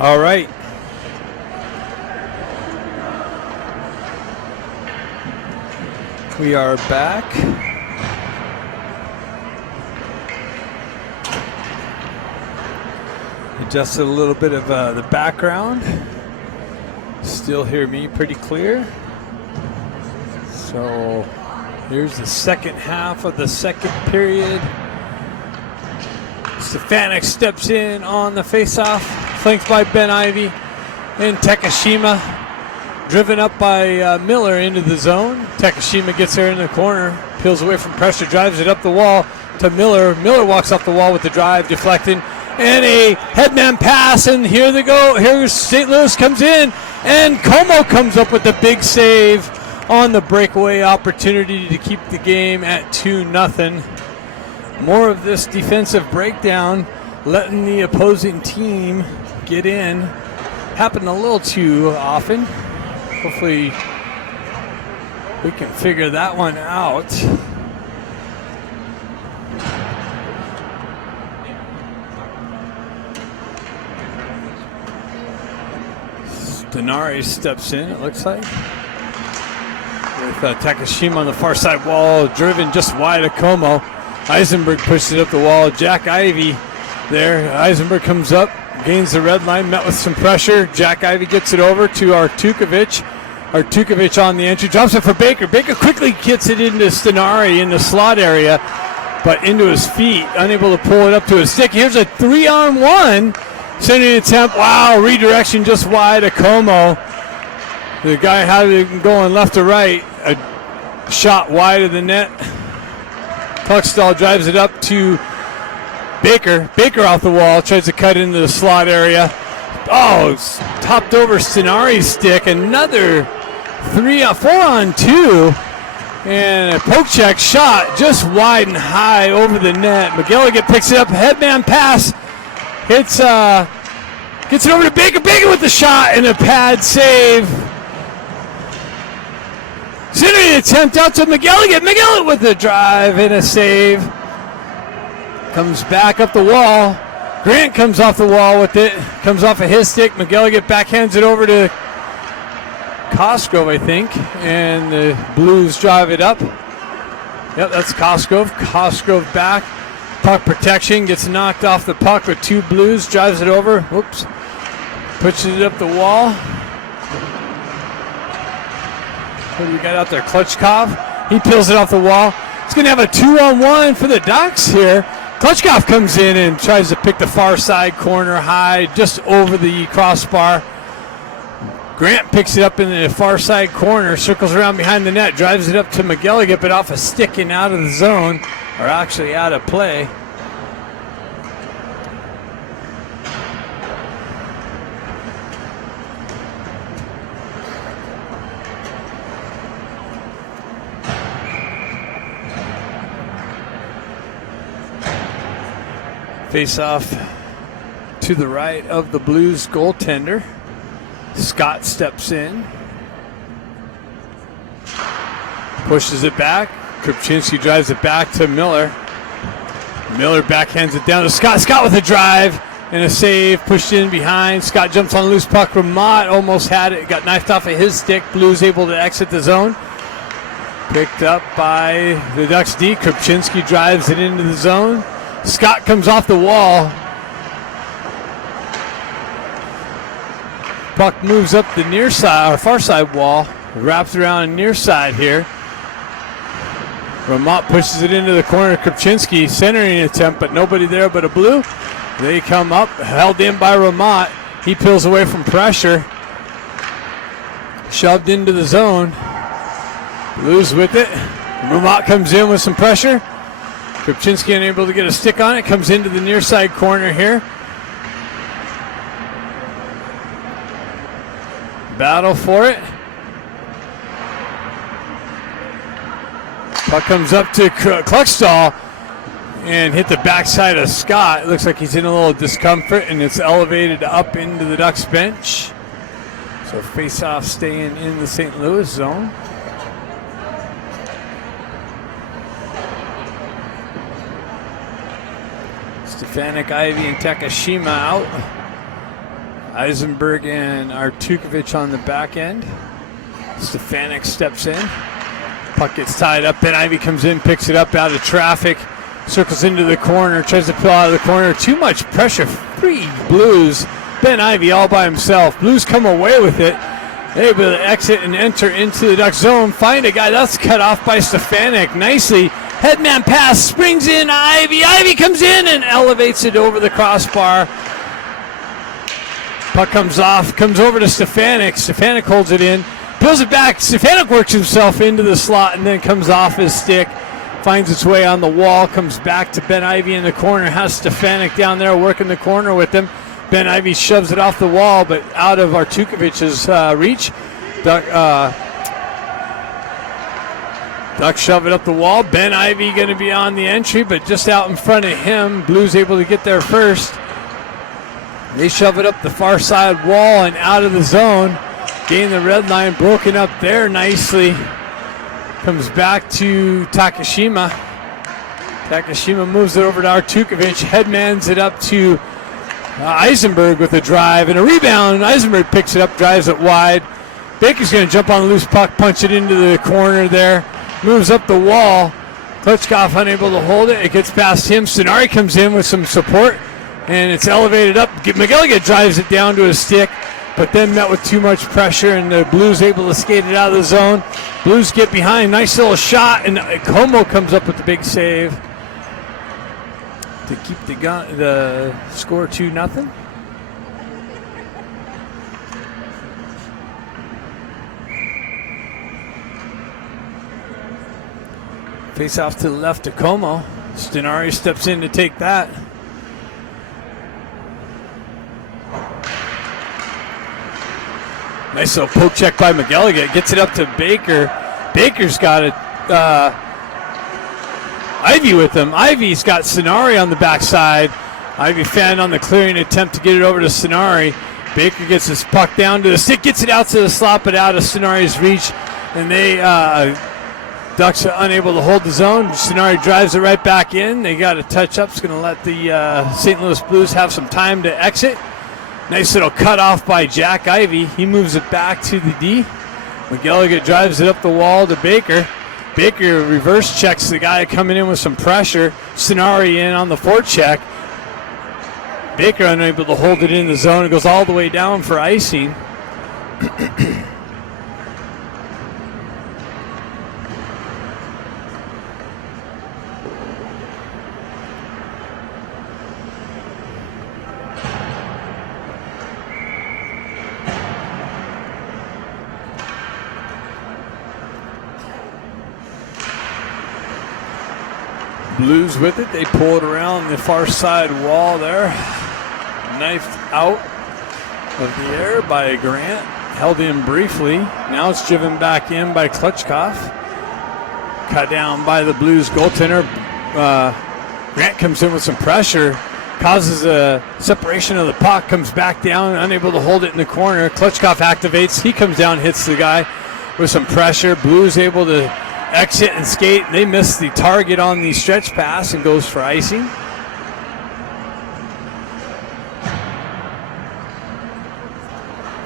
All right. We are back. Adjusted a little bit of the background. Still hear me pretty clear. So here's the second half of the second period. Stefanik steps in on the faceoff, flanked by Ben Ivy and Takashima, driven up by Miller into the zone. Takashima gets there in the corner, peels away from pressure, drives it up the wall to Miller. Miller walks off the wall with the drive, deflecting, and a headman pass, and here they go. Here's St. Louis comes in, and Como comes up with the big save on the breakaway opportunity to keep the game at 2-0. More of this defensive breakdown, letting the opposing team get in. Happened a little too often. Hopefully we can figure that one out. Denari steps in, it looks like. With Takashima on the far side wall, driven just wide of Como. Eisenberg pushes it up the wall. Jack Ivy there. Eisenberg comes up, gains the red line, met with some pressure. Jack Ivy gets it over to Artukovic. Artukovic on the entry, drops it for Baker. Baker quickly gets it into Stenari in the slot area, but into his feet, unable to pull it up to his stick. Here's a 3-on-1. Sending attempt. Wow, redirection just wide of Como. The guy had it going left to right. A shot wide of the net. Puckstall drives it up to Baker. Baker off the wall, tries to cut into the slot area. Oh, it's topped over Stenari's stick. Another 4-on-2. And a poke check shot just wide and high over the net. McGilligan picks it up. Headman pass. Gets it over to Baker. Baker with the shot and a pad save. Centering attempt out to McGilligan. McGilligan with the drive and a save. Comes back up the wall. Grant comes off the wall with it. Comes off of his stick. McGilligan backhands it over to Cosgrove, I think. And the Blues drive it up. Yep, that's Cosgrove. Cosgrove back. Puck protection. Gets knocked off the puck with two Blues. Drives it over. Whoops. Pushes it up the wall. What do we got out there? Klutchkov. He peels it off the wall. It's going to have a 2-on-1 for the Ducks here. Klutchkov comes in and tries to pick the far side corner high, just over the crossbar. Grant picks it up in the far side corner, circles around behind the net, drives it up to McGilligan, but off a stick and out of the zone, or actually out of play. Face off to the right of the Blues goaltender. Scott steps in. Pushes it back. Krupczynski drives it back to Miller. Miller backhands it down to Scott. Scott with a drive and a save. Pushed in behind. Scott jumps on a loose puck. Ramat almost had it. Got knifed off of his stick. Blues able to exit the zone. Picked up by the Ducks D. Krupczynski drives it into the zone. Scott comes off the wall. Puck moves up the near side, or far side wall. Wraps around near side here. Ramat pushes it into the corner. Krupczynski centering attempt, but nobody there but a Blue. They come up, held in by Ramat. He peels away from pressure. Shoved into the zone. Blues with it. Ramat comes in with some pressure. Krupczynski unable to get a stick on it. Comes into the near side corner here. Battle for it. Puck comes up to Kluckstall and hit the backside of Scott. It looks like he's in a little discomfort, and it's elevated up into the Ducks bench. So face-off staying in the St. Louis zone. Stefanik, Ivy, and Takashima out. Eisenberg and Artukovic on the back end. Stefanik steps in. Puck gets tied up. Ben Ivy comes in, picks it up out of traffic, circles into the corner, tries to pull out of the corner. Too much pressure. Free Blues. Ben Ivy all by himself. Blues come away with it. Able to exit and enter into the Duck zone. Find a guy. That's cut off by Stefanik. Nicely. Headman pass. Springs in Ivy. Ivy comes in and elevates it over the crossbar. Puck comes off. Comes over to Stefanik. Stefanik holds it in. Pulls it back. Stefanik works himself into the slot and then comes off his stick. Finds its way on the wall. Comes back to Ben Ivy in the corner. Has Stefanik down there working the corner with him. Ben Ivy shoves it off the wall, but out of Artukovic's reach. Duck shove it up the wall. Ben Ivy going to be on the entry, but just out in front of him. Blues able to get there first. They shove it up the far side wall and out of the zone. Gain the red line, broken up there nicely. Comes back to Takashima. Takashima moves it over to Artukovic. Headmans it up to Eisenberg with a drive and a rebound. Eisenberg picks it up, drives it wide. Baker's going to jump on the loose puck, punch it into the corner there. Moves up the wall. Klitschkov unable to hold it. It gets past him. Sonari comes in with some support, and it's elevated up. McGilligan drives it down to his stick, but then met with too much pressure, and the Blues able to skate it out of the zone. Blues get behind. Nice little shot, and Como comes up with the big save to keep the score 2-0. Face off to the left to Como. Stenari steps in to take that. Nice little poke check by McGilligan. Gets it up to Baker. Baker's got it. Ivy with him. Ivy's got Sonari on the backside. Ivy fanned on the clearing attempt to get it over to Sonari. Baker gets his puck down to the stick, gets it out to the slot, but out of Sonari's reach. And they, Ducks are unable to hold the zone. Sonari drives it right back in. They got a touch up. It's going to let the St. Louis Blues have some time to exit. Nice little cut off by Jack Ivy. He moves it back to the D. McGilligan drives it up the wall to Baker. Baker reverse checks the guy coming in with some pressure. Sonari in on the forecheck. Baker unable to hold it in the zone. It goes all the way down for icing. Blues with it. They pull it around the far side wall there. Knifed out of the air by Grant. Held in briefly. Now it's driven back in by Klitschkov. Cut down by the Blues goaltender. Grant comes in with some pressure. Causes a separation of the puck. Comes back down. Unable to hold it in the corner. Klitschkov activates. He comes down, hits the guy with some pressure. Blues able to exit and skate. They miss the target on the stretch pass and goes for icing.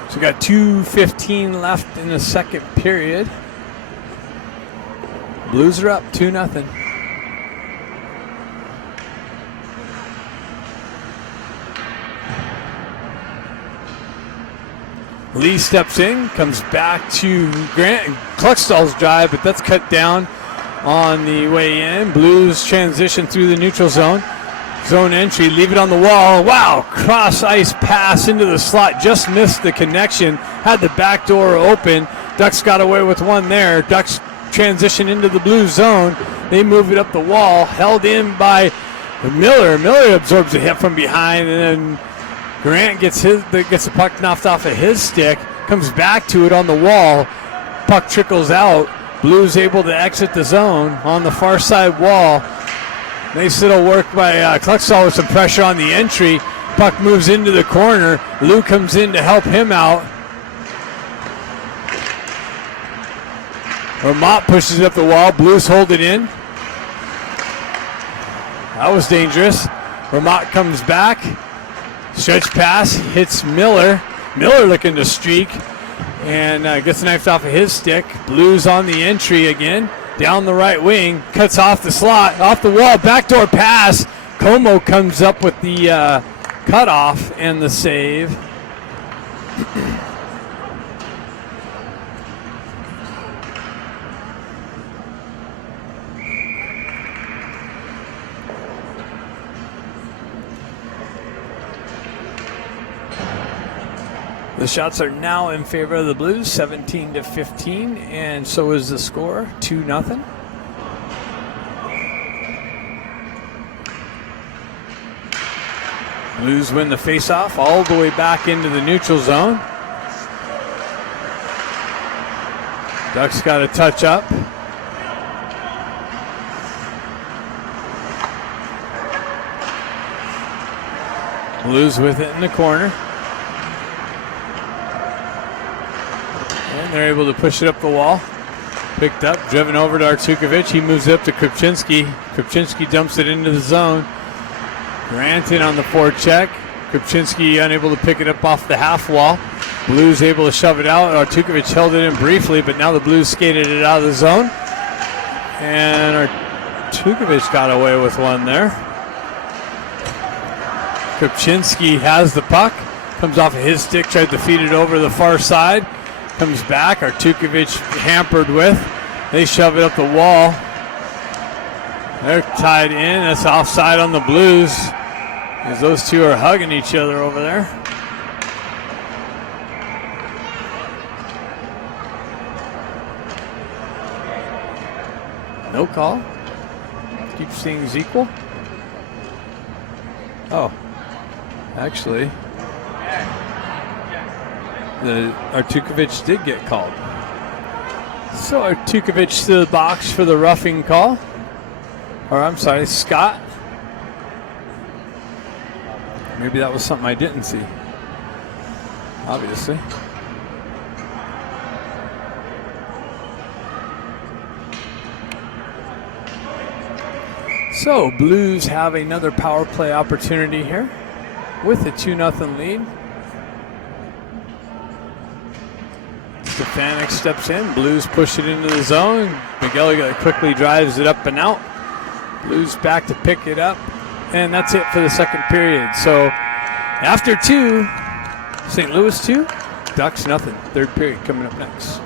So we got 2:15 left in the second period. Blues are up 2-0. Lee steps in, comes back to Grant. Kluckstall's drive, but that's cut down on the way in. Blues transition through the neutral zone. Zone entry, leave it on the wall. Wow, cross ice pass into the slot. Just missed the connection. Had the back door open. Ducks got away with one there. Ducks transition into the Blues zone. They move it up the wall. Held in by Miller. Miller absorbs a hit from behind, and then Grant gets the puck knocked off of his stick, comes back to it on the wall. Puck trickles out. Blues able to exit the zone on the far side wall. Nice little work by Kluckstall with some pressure on the entry. Puck moves into the corner. Lou comes in to help him out. Vermont pushes it up the wall. Blues hold it in. That was dangerous. Vermont comes back. Stretch pass hits Miller. Miller looking to streak and gets knifed off of his stick. Blues on the entry again. Down the right wing. Cuts off the slot. Off the wall. Backdoor pass. Como comes up with the cutoff and the save. The shots are now in favor of the Blues, 17-15, and so is the score, 2-0. Blues win the faceoff all the way back into the neutral zone. Ducks got a touch up. Blues with it in the corner. And they're able to push it up the wall. Picked up, driven over to Artukovic. He moves up to Krupczynski. Krupczynski dumps it into the zone. Granton on the forecheck. Krupczynski unable to pick it up off the half wall. Blues able to shove it out. Artukovic held it in briefly, but now the Blues skated it out of the zone. And Artukovic got away with one there. Krupczynski has the puck. Comes off of his stick, tried to feed it over the far side. Comes back. Artukovic hampered with. They shove it up the wall. They're tied in. That's offside on the Blues, as those two are hugging each other over there. No call. Keeps things equal. Oh, actually, the Artukovic did get called. So Artukovic to the box for the roughing call. Or I'm sorry, Scott. Maybe that was something I didn't see. Obviously. So Blues have another power play opportunity here with a 2-0 lead. Stefanik steps in. Blues push it into the zone. Miguel quickly drives it up and out. Blues back to pick it up. And that's it for the second period. So after 2, St. Louis 2, Ducks nothing. Third period coming up next.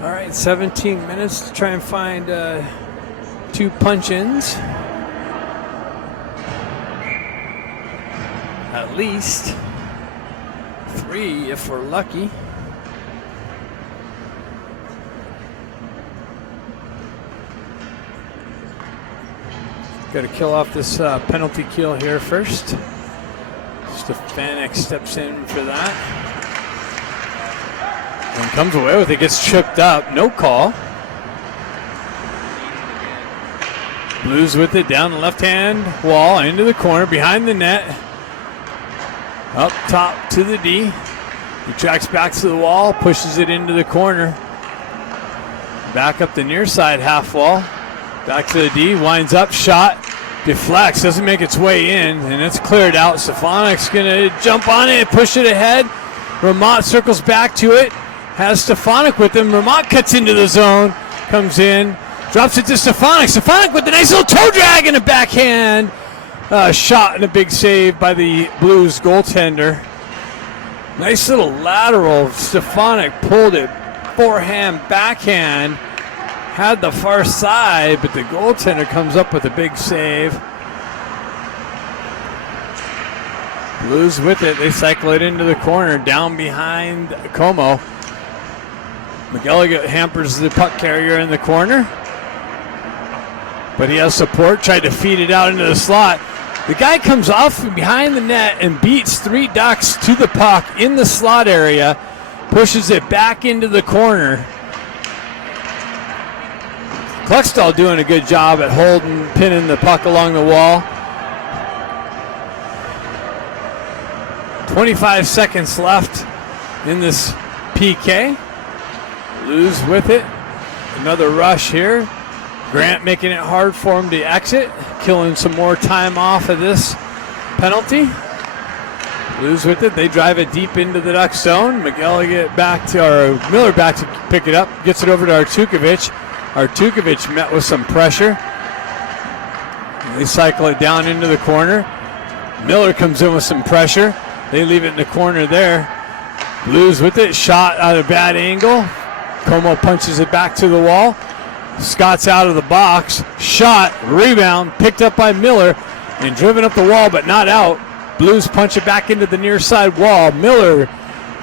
All right, 17 minutes to try and find 2 punch-ins. At least 3 if we're lucky. Got to kill off this penalty kill here first. Stefanik steps in for that. And comes away with it, gets tripped up, no call. Blues with it down the left-hand wall, into the corner, behind the net. Up top to the D. He tracks back to the wall, pushes it into the corner. Back up the near side half wall. Back to the D, winds up, shot, deflects, doesn't make its way in, and it's cleared out. Stefanic's gonna jump on it, push it ahead. Ramat circles back to it, has Stefanic with him. Ramat cuts into the zone, comes in, drops it to Stefanic. Stefanic with a nice little toe drag and a backhand shot and a big save by the Blues goaltender. Nice little lateral. Stefanic pulled it forehand, backhand, had the far side, but the goaltender comes up with a big save. Blues with it. They cycle it into the corner, down behind Como. McGilligan hampers the puck carrier in the corner, but he has support. Tried to feed it out into the slot. The guy comes off from behind the net and beats 3 Ducks to the puck in the slot area, pushes it back into the corner. Cluckstall doing a good job at holding, pinning the puck along the wall. 25 seconds left in this PK. Blues with it. Another rush here. Grant making it hard for him to exit, killing some more time off of this penalty. Blues with it. They drive it deep into the Duck zone. Miller back to pick it up. Gets it over to Artukovic. Artukovic met with some pressure. They cycle it down into the corner. Miller comes in with some pressure. They leave it in the corner there. Blues with it. Shot at a bad angle. Como punches it back to the wall. Scott's out of the box. Shot, rebound, picked up by Miller and driven up the wall, but not out. Blues punch it back into the near side wall. Miller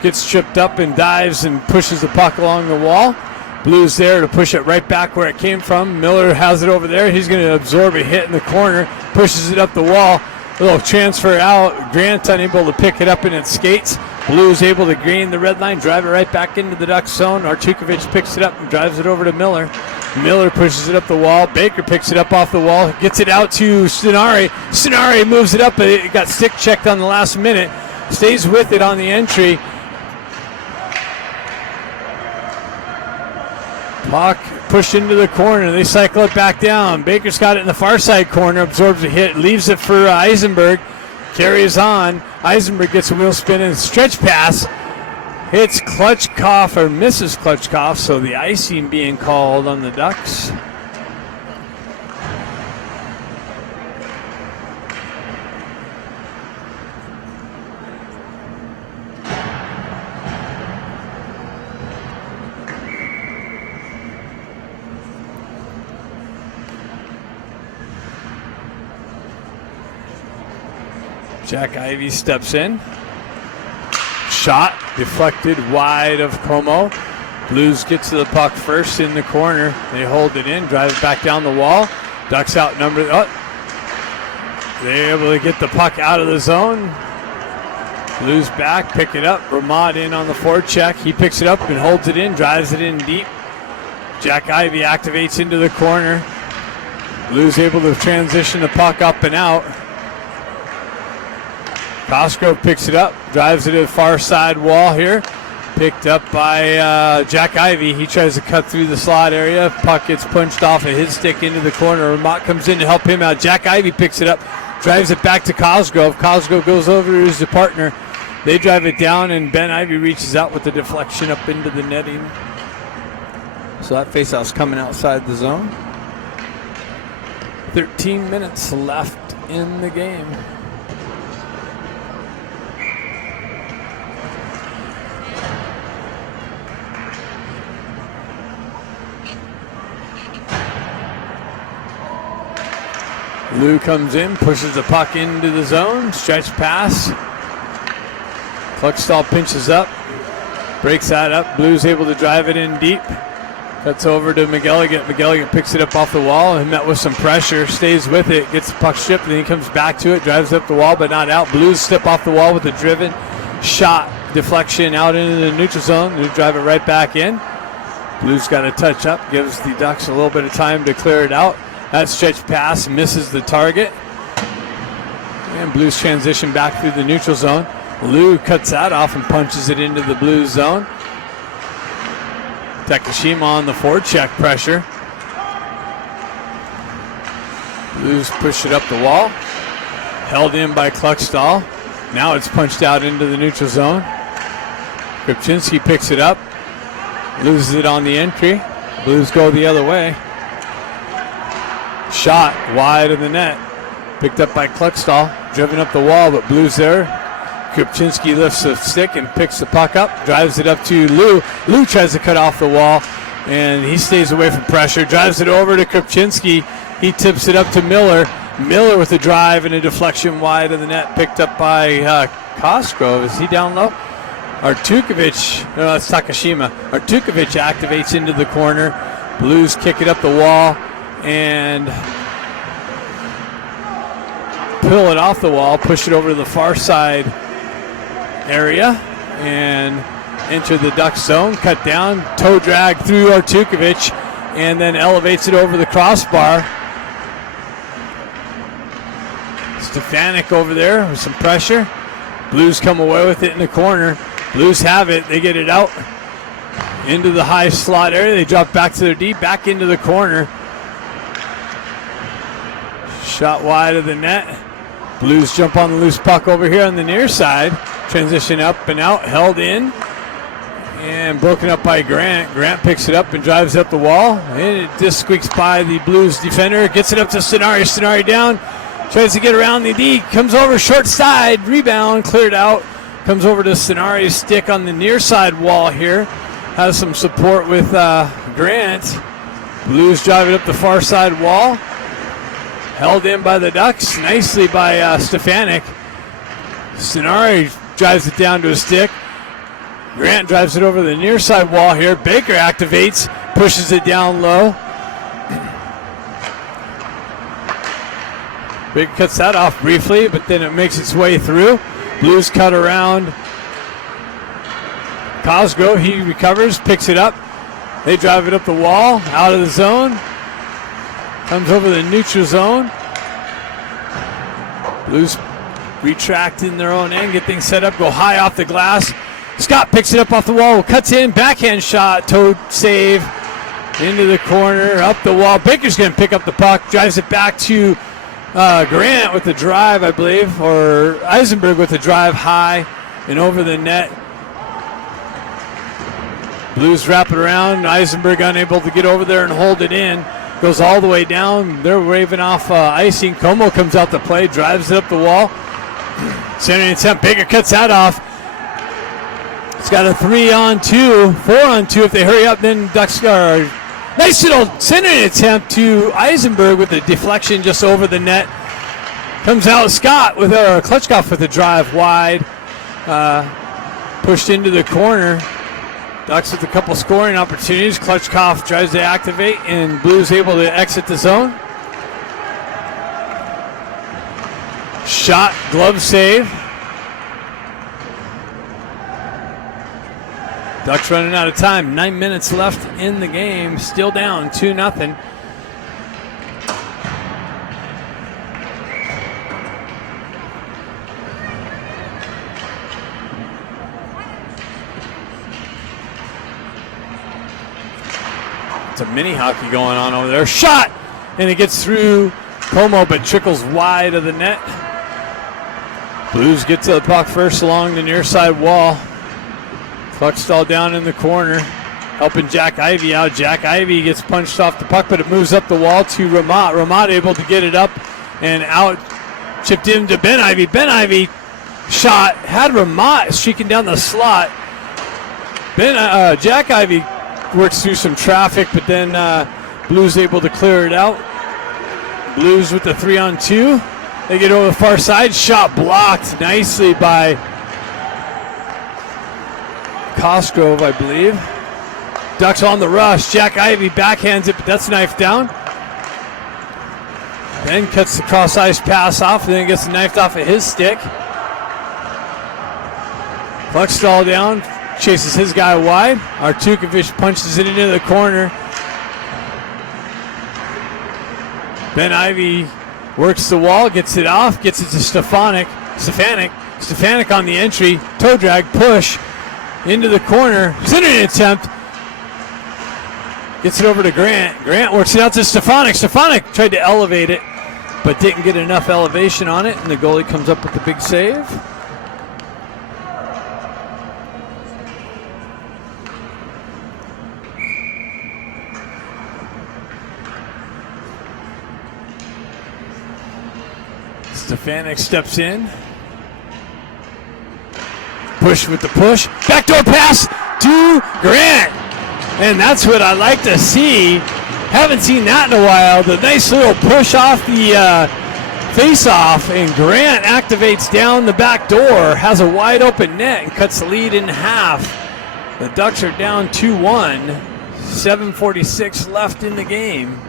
gets tripped up and dives and pushes the puck along the wall. Blues there to push it right back where it came from. Miller has it over there. He's going to absorb a hit in the corner, pushes it up the wall. A little transfer out. Grant unable to pick it up in its skates. Blues able to gain the red line, drive it right back into the Duck zone. Artukovic picks it up and drives it over to Miller. Miller pushes it up the wall. Baker picks it up off the wall, gets it out to Stenari. Stenari moves it up, but it got stick checked on the last minute. Stays with it on the entry. Puck pushed into the corner. They cycle it back down. Baker's got it in the far side corner, absorbs a hit, leaves it for Eisenberg. Carries on. Eisenberg gets a wheel spin and stretch pass. Hits Klutchkov or misses Klutchkov, so the icing being called on the Ducks. Jack Ivey steps in. Shot deflected wide of Como. Blues get to the puck first in the corner. They hold it in, drive it back down the wall. Ducks outnumbered. They're able to get the puck out of the zone. Blues back, pick it up. Ramad in on the forecheck. He picks it up and holds it in, drives it in deep. Jack Ivey activates into the corner. Blues able to transition the puck up and out. Cosgrove picks it up, drives it to the far side wall here. Picked up by Jack Ivey. He tries to cut through the slot area. Puck gets punched off of his stick into the corner. Ramot comes in to help him out. Jack Ivey picks it up, drives it back to Cosgrove. Cosgrove goes over to his partner. They drive it down, and Ben Ivey reaches out with the deflection up into the netting. So that faceoff's coming outside the zone. 13 minutes left in the game. Lou comes in, pushes the puck into the zone, stretch pass. Cluckstall pinches up, breaks that up. Blues able to drive it in deep. Cuts over to McGilligan. McGilligan picks it up off the wall and met with some pressure, stays with it, gets the puck stripped, and then he comes back to it, drives up the wall but not out. Blues step off the wall with a driven shot deflection out into the neutral zone. They drive it right back in. Blues got a touch up, gives the Ducks a little bit of time to clear it out. That stretch pass misses the target. And Blues transition back through the neutral zone. Lou cuts that off and punches it into the Blues zone. Takashima on the forecheck pressure. Blues push it up the wall. Held in by Kluckstall. Now it's punched out into the neutral zone. Krupczynski picks it up. Loses it on the entry. Blues go the other way. Shot wide of the net. Picked up by Kluckstall. Driven up the wall, but Blues there. Krupczynski lifts the stick and picks the puck up. Drives it up to Lou. Lou tries to cut off the wall, and he stays away from pressure. Drives it over to Krupczynski. He tips it up to Miller. Miller with a drive and a deflection wide of the net. Picked up by Cosgrove. Is he down low? Artukovic, no, that's Takashima. Artukovic activates into the corner. Blues kick it up the wall and pull it off the wall, push it over to the far side area and enter the Duck zone. Cut down, toe drag through Artukovic and then elevates it over the crossbar. Stefanik over there with some pressure. Blues come away with it in the corner. Blues have it. They get it out into the high slot area. They drop back to their D, back into the corner. Shot wide of the net. Blues jump on the loose puck over here on the near side. Transition up and out, held in. And broken up by Grant. Grant picks it up and drives up the wall. And it just squeaks by the Blues defender. Gets it up to Stenari. Stenari down. Tries to get around the D. Comes over short side. Rebound. Cleared out. Comes over to Stenari's stick on the near side wall here. Has some support with Grant. Blues drive it up the far side wall. Held in by the Ducks. Nicely by Stefanik. Stenari drives it down to a stick. Grant drives it over the near side wall here. Baker activates. Pushes it down low. Baker cuts that off briefly, but then it makes its way through. Blues cut around Cosgrove. He recovers, picks it up. They drive it up the wall, out of the zone. Comes over the neutral zone. Blues retract in their own end, get things set up, go high off the glass. Scott picks it up off the wall, cuts in, backhand shot, toe save, into the corner, up the wall. Baker's going to pick up the puck, drives it back to Grant with the drive, I believe, or Eisenberg with the drive high and over the net. Blues wrap it around. Eisenberg unable to get over there and hold it in. Goes all the way down. They're waving off icing. Como comes out to play, drives it up the wall. Center attempt. Baker cuts that off. It's got a 3-on-2, 4-on-2 if they hurry up. Then Ducks are nice little centering attempt to Eisenberg with a deflection just over the net. Comes out Scott with a Klutchkov with a drive wide. Pushed into the corner. Ducks with a couple scoring opportunities. Klutchkov tries to activate, and Blues able to exit the zone. Shot, glove save. Ducks running out of time. 9 minutes left in the game. Still down 2-0. It's a mini hockey going on over there. Shot! And it gets through Como, but trickles wide of the net. Blues get to the puck first along the near side wall. Kluckstall down in the corner, helping Jack Ivey out. Jack Ivey gets punched off the puck, but it moves up the wall to Ramat. Ramat able to get it up and out. Chipped in to Ben Ivey. Ben Ivey shot. Had Ramat streaking down the slot. Jack Ivey works through some traffic, but then Blues able to clear it out. Blues with the 3-on-2. They get over the far side. Shot blocked nicely by Cosgrove, I believe. Ducks on the rush. Jack Ivey backhands it, but that's knifed down. Ben cuts the cross-ice pass off, and then gets knifed off of his stick. Kluckstall down, chases his guy wide. Artukovic punches it into the corner. Ben Ivy works the wall, gets it off, gets it to Stefanik on the entry. Toe drag, push into the corner. Centering attempt. Gets it over to Grant. Grant works it out to Stefanik. Stefanik tried to elevate it, but didn't get enough elevation on it, and the goalie comes up with the big save. Stefanik steps in. Push with the push. Backdoor pass to Grant. And that's what I like to see. Haven't seen that in a while. The nice little push off the face-off, and Grant activates down the back door, has a wide open net, and cuts the lead in half. The Ducks are down 2-1. 7:46 left in the game.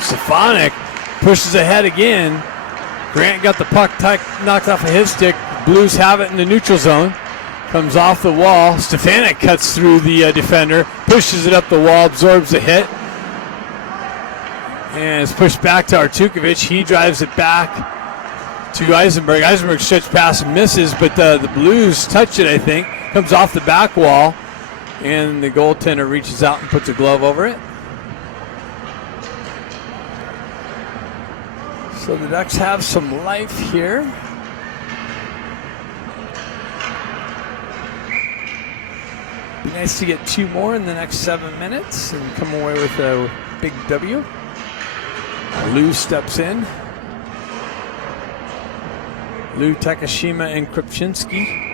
Stefanik pushes ahead again. Grant got the puck knocked off of his stick. Blues have it in the neutral zone. Comes off the wall. Stefanik cuts through the defender, pushes it up the wall, absorbs the hit, and it's pushed back to Artukovic. He drives it back to Eisenberg. Eisenberg stretch pass misses, but the Blues touch it, I think. Comes off the back wall, and the goaltender reaches out and puts a glove over it. So the Ducks have some life here. Be nice to get 2 more in the next 7 minutes and come away with a big W. Lou steps in. Lou, Takashima, and Krupczynski.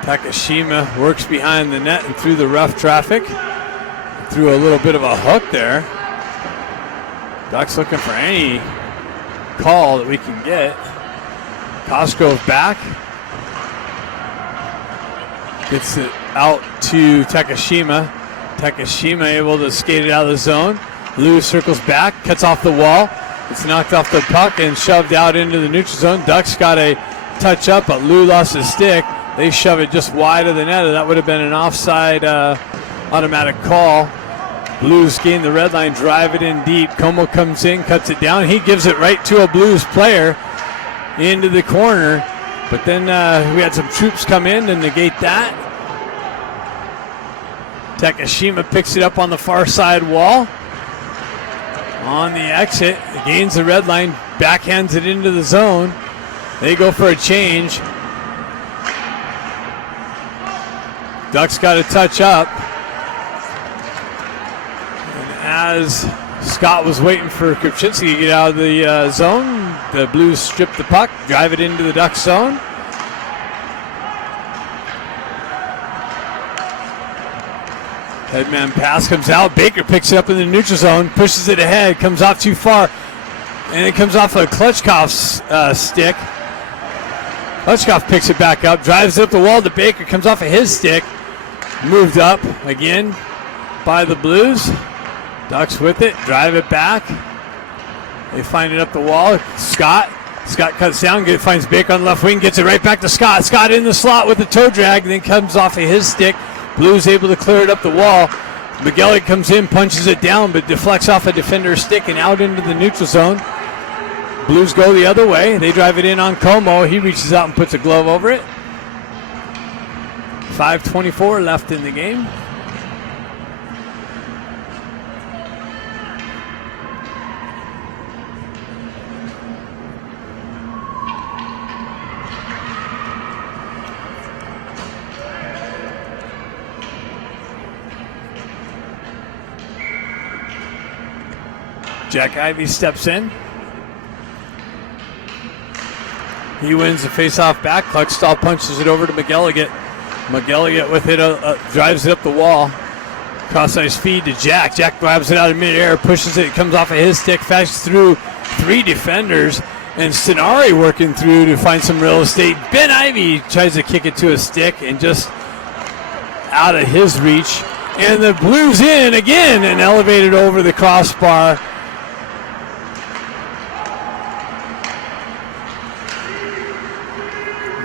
Takashima works behind the net and through the rough traffic. Threw a little bit of a hook there. Ducks looking for any call that we can get. Cosgrove back. Gets it out to Takashima. Takashima able to skate it out of the zone. Lou circles back, cuts off the wall. It's knocked off the puck and shoved out into the neutral zone. Ducks got a touch up, but Lou lost his stick. They shove it just wide of the net. That would have been an offside automatic call. Blues gain the red line, drive it in deep. Como comes in, cuts it down. He gives it right to a Blues player into the corner. But then we had some troops come in and negate that. Takashima picks it up on the far side wall. On the exit, gains the red line, backhands it into the zone. They go for a change. Ducks got to touch up. And as Scott was waiting for Krupczynski to get out of the zone, the Blues strip the puck, drive it into the Ducks zone. Headman pass comes out. Baker picks it up in the neutral zone, pushes it ahead, comes off too far, and it comes off of Klutchkov's stick. Klutchkov picks it back up, drives it up the wall to Baker, comes off of his stick. Moved up again by the Blues. Ducks with it, drive it back. They find it up the wall. Scott cuts down, finds Baker on the left wing, gets it right back to Scott. Scott in the slot with the toe drag, then comes off of his stick. Blues able to clear it up the wall. McGellick comes in, punches it down, but deflects off a defender's stick and out into the neutral zone. Blues go the other way. They drive it in on Como. He reaches out and puts a glove over it. 5:24 left in the game. Jack Ivey steps in. He wins the face-off back. Kluckstall punches it over to McGilligan. McGilligan with it, drives it up the wall. Cross-ice feed to Jack. Jack grabs it out of midair, pushes it, comes off of his stick, flashes through 3 defenders, and Stenari working through to find some real estate. Ben Ivey tries to kick it to a stick and just out of his reach. And the Blues in again and elevated over the crossbar.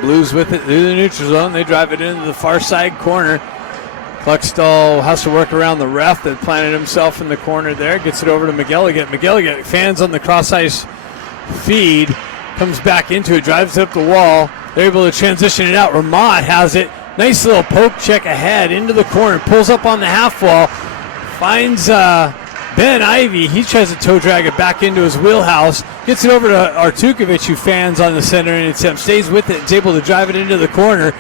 Blues with it through the neutral zone. They drive it into the far side corner. Cluckstall has to work around the ref that planted himself in the corner there. Gets it over to McGilligan. McGilligan, fans on the cross-ice feed, comes back into it, drives it up the wall. They're able to transition it out. Ramad has it. Nice little poke check ahead into the corner. Pulls up on the half wall. Finds Ben Ivy. He tries to toe drag it back into his wheelhouse. Gets it over to Artukovic, who fans on the center and attempt. Stays with it. Is able to drive it into the corner.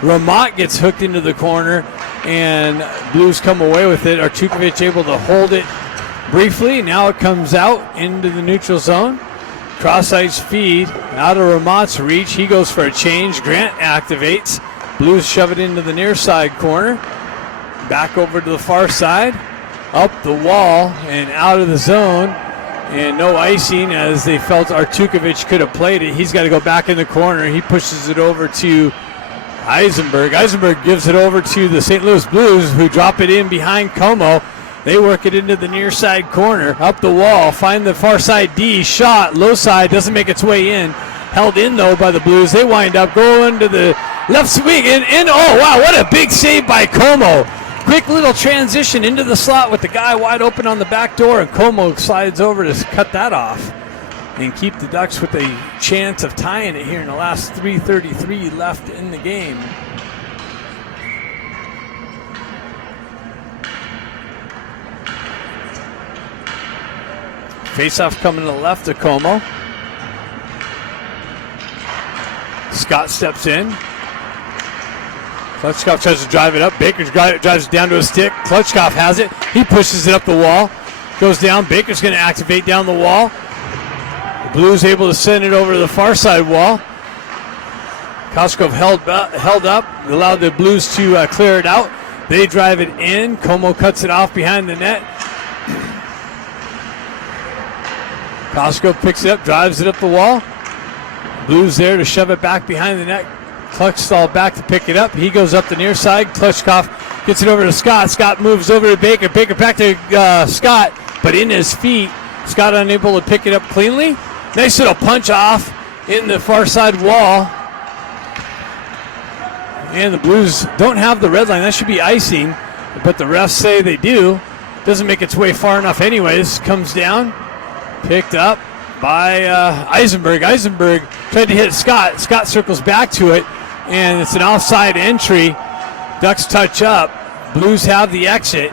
Ramat gets hooked into the corner, and Blues come away with it. Artukovic able to hold it briefly. Now it comes out into the neutral zone. Cross-ice feed out of Ramat's reach. He goes for a change. Grant activates. Blues shove it into the near side corner. Back over to the far side. Up the wall and out of the zone. And no icing, as they felt Artukovic could have played it. He's got to go back in the corner. He pushes it over to Eisenberg. Eisenberg gives it over to the St. Louis Blues, who drop it in behind Como. They work it into the near side corner. Up the wall. Find the far side D. Shot. Low side. Doesn't make its way in. Held in, though, by the Blues. They wind up going to the left swing. And oh, wow, what a big save by Como. Quick little transition into the slot with the guy wide open on the back door. And Como slides over to cut that off and keep the Ducks with a chance of tying it here in the last 3:33 left in the game. Face-off coming to the left of Como. Scott steps in. Klutchkov tries to drive it up. Baker drives it down to a stick. Klutchkov has it. He pushes it up the wall. Goes down. Baker's going to activate down the wall. The Blues able to send it over to the far side wall. Koskov held up. Allowed the Blues to clear it out. They drive it in. Como cuts it off behind the net. Koskov picks it up. Drives it up the wall. Blues there to shove it back behind the net. Klutchstall back to pick it up. He goes up the near side. Klutchkov gets it over to Scott. Scott moves over to Baker. Baker back to Scott, but in his feet. Scott unable to pick it up cleanly. Nice little punch off in the far side wall. And the Blues don't have the red line. That should be icing, but the refs say they do. Doesn't make its way far enough anyways. Comes down. Picked up by Eisenberg. Eisenberg tried to hit Scott. Scott circles back to it, and it's an offside entry. Ducks touch up. Blues have the exit.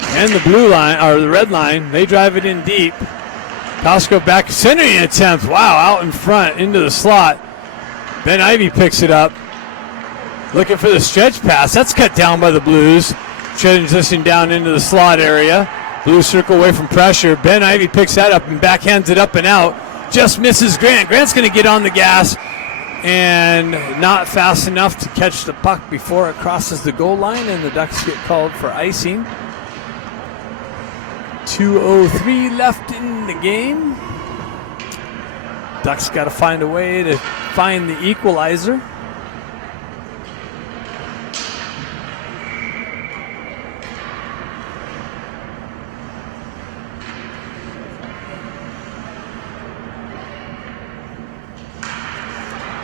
And the blue line, or the red line, they drive it in deep. Kosko back, centering attempt. Wow, out in front, into the slot. Ben Ivy picks it up. Looking for the stretch pass. That's cut down by the Blues. Transition down into the slot area. Blues circle away from pressure. Ben Ivy picks that up and backhands it up and out. Just misses Grant. Grant's going to get on the gas and not fast enough to catch the puck before it crosses the goal line, and the Ducks get called for icing. 2:03 left in the game. Ducks got to find a way to find the equalizer.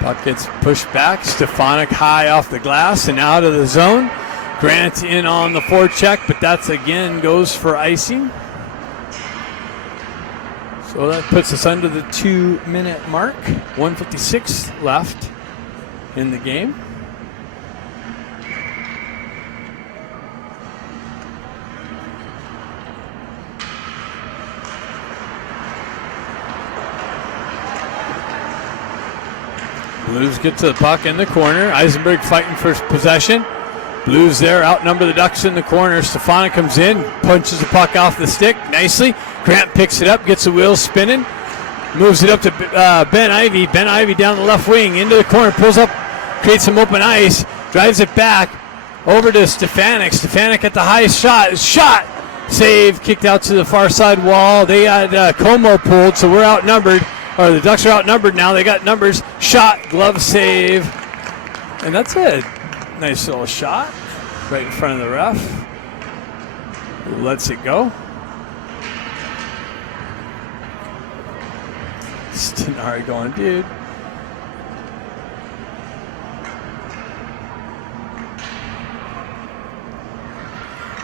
Puck gets pushed back. Stefanik high off the glass and out of the zone. Grant in on the forecheck, but that's again goes for icing. So that puts us under the 2-minute mark. 1:56 left in the game. Blues get to the puck in the corner. Eisenberg fighting for possession. Blues there outnumber the Ducks in the corner. Stefanik comes in, punches the puck off the stick nicely. Grant picks it up, gets the wheels spinning, moves it up to Ben Ivy. Ben Ivy down the left wing, into the corner, pulls up, creates some open ice, drives it back over to Stefanik. Stefanik at the high shot. Save, kicked out to the far side wall. They had Como pulled, so we're outnumbered. Or the Ducks are outnumbered now. They got numbers. Shot, glove save. And that's a Nice little shot right in front of the ref. Lets it go. Stenari going, dude.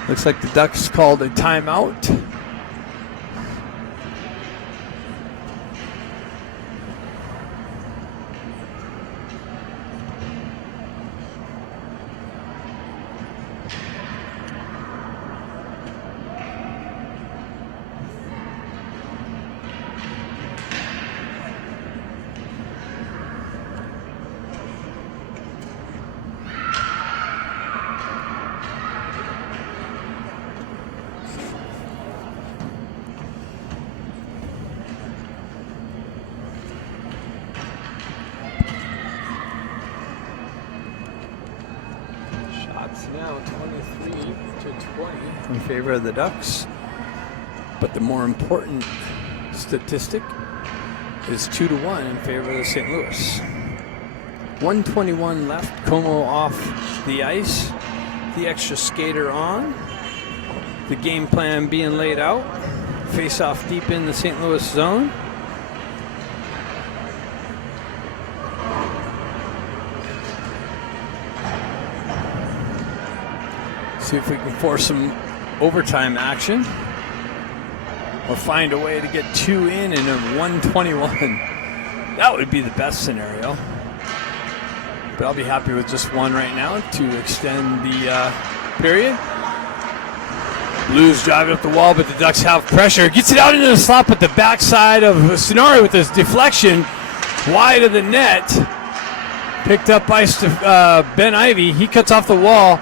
Looks like the Ducks called a timeout. Now 23-20 in favor of the Ducks. But the more important statistic is 2-1 in favor of the St. Louis. 1:21 left. Como off the ice. The extra skater on. The game plan being laid out. Face off deep in the St. Louis zone. See if we can force some overtime action or find a way to get 2 in a 1:21. That would be the best scenario. But I'll be happy with just 1 right now to extend the period. Blues drive up the wall, but the Ducks have pressure. Gets it out into the slot at the backside of Stenari with this deflection wide of the net. Picked up by Ben Ivy. He cuts off the wall.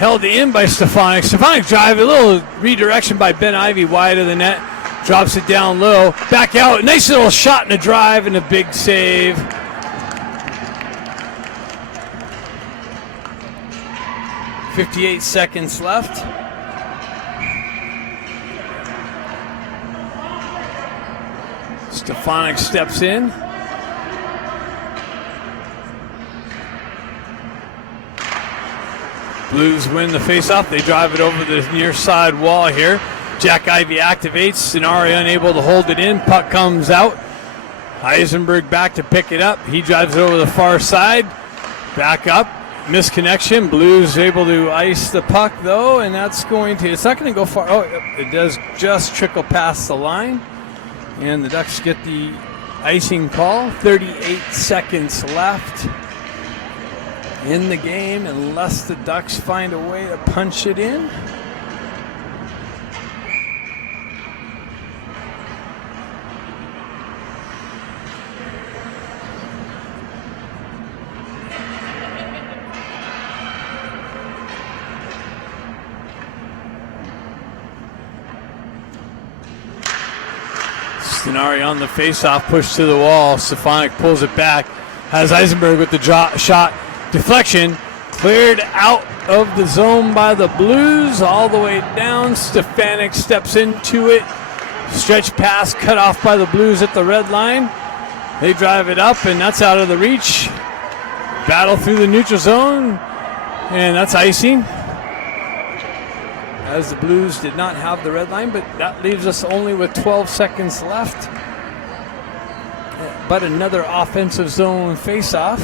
Held in by Stefanik. Stefanik drive, a little redirection by Ben Ivy wide of the net. Drops it down low. Back out. Nice little shot and a drive and a big save. .58 seconds left. Stefanik steps in. Blues win the faceoff. They drive it over the near side wall here. Jack Ivy activates. Stenari unable to hold it in. Puck comes out. Eisenberg back to pick it up. He drives it over the far side. Back up. Misconnection. Blues able to ice the puck though, and that's going to, it's not going to go far. Oh, it does just trickle past the line. And the Ducks get the icing call. 38 seconds left in the game, unless the Ducks find a way to punch it in. Stenari on the faceoff, pushed to the wall. Stefanik pulls it back. Has Eisenberg with the shot. Deflection, cleared out of the zone by the Blues, all the way down. Stefanik steps into it. Stretch pass cut off by the Blues at the red line. They drive it up, and that's out of the reach. Battle through the neutral zone, and that's icing. As the Blues did not have the red line, but that leaves us only with 12 seconds left. But another offensive zone face-off.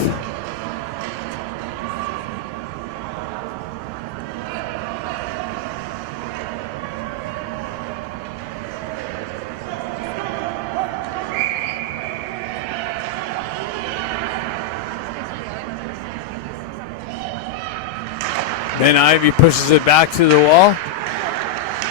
Ben Ivy pushes it back to the wall.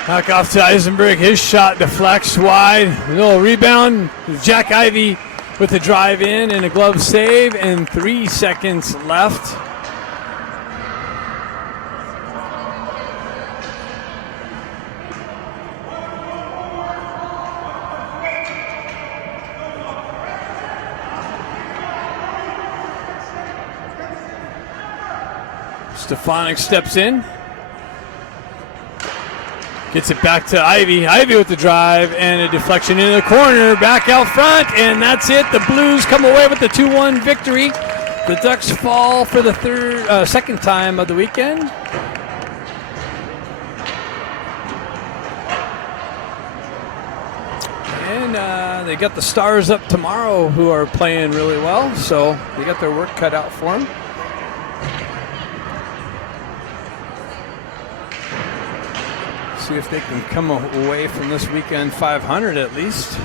Back off to Eisenberg. His shot deflects wide. A little rebound. Jack Ivy with the drive in and a glove save, and 3 seconds left. Stefanik steps in. Gets it back to Ivy. Ivy with the drive and a deflection into the corner. Back out front, and that's it. The Blues come away with the 2-1 victory. The Ducks fall for the second time of the weekend. And they got the Stars up tomorrow, who are playing really well, so they got their work cut out for them. See if they can come away from this weekend 500 at least.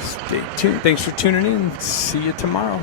Stay tuned. Thanks for tuning in. See you tomorrow.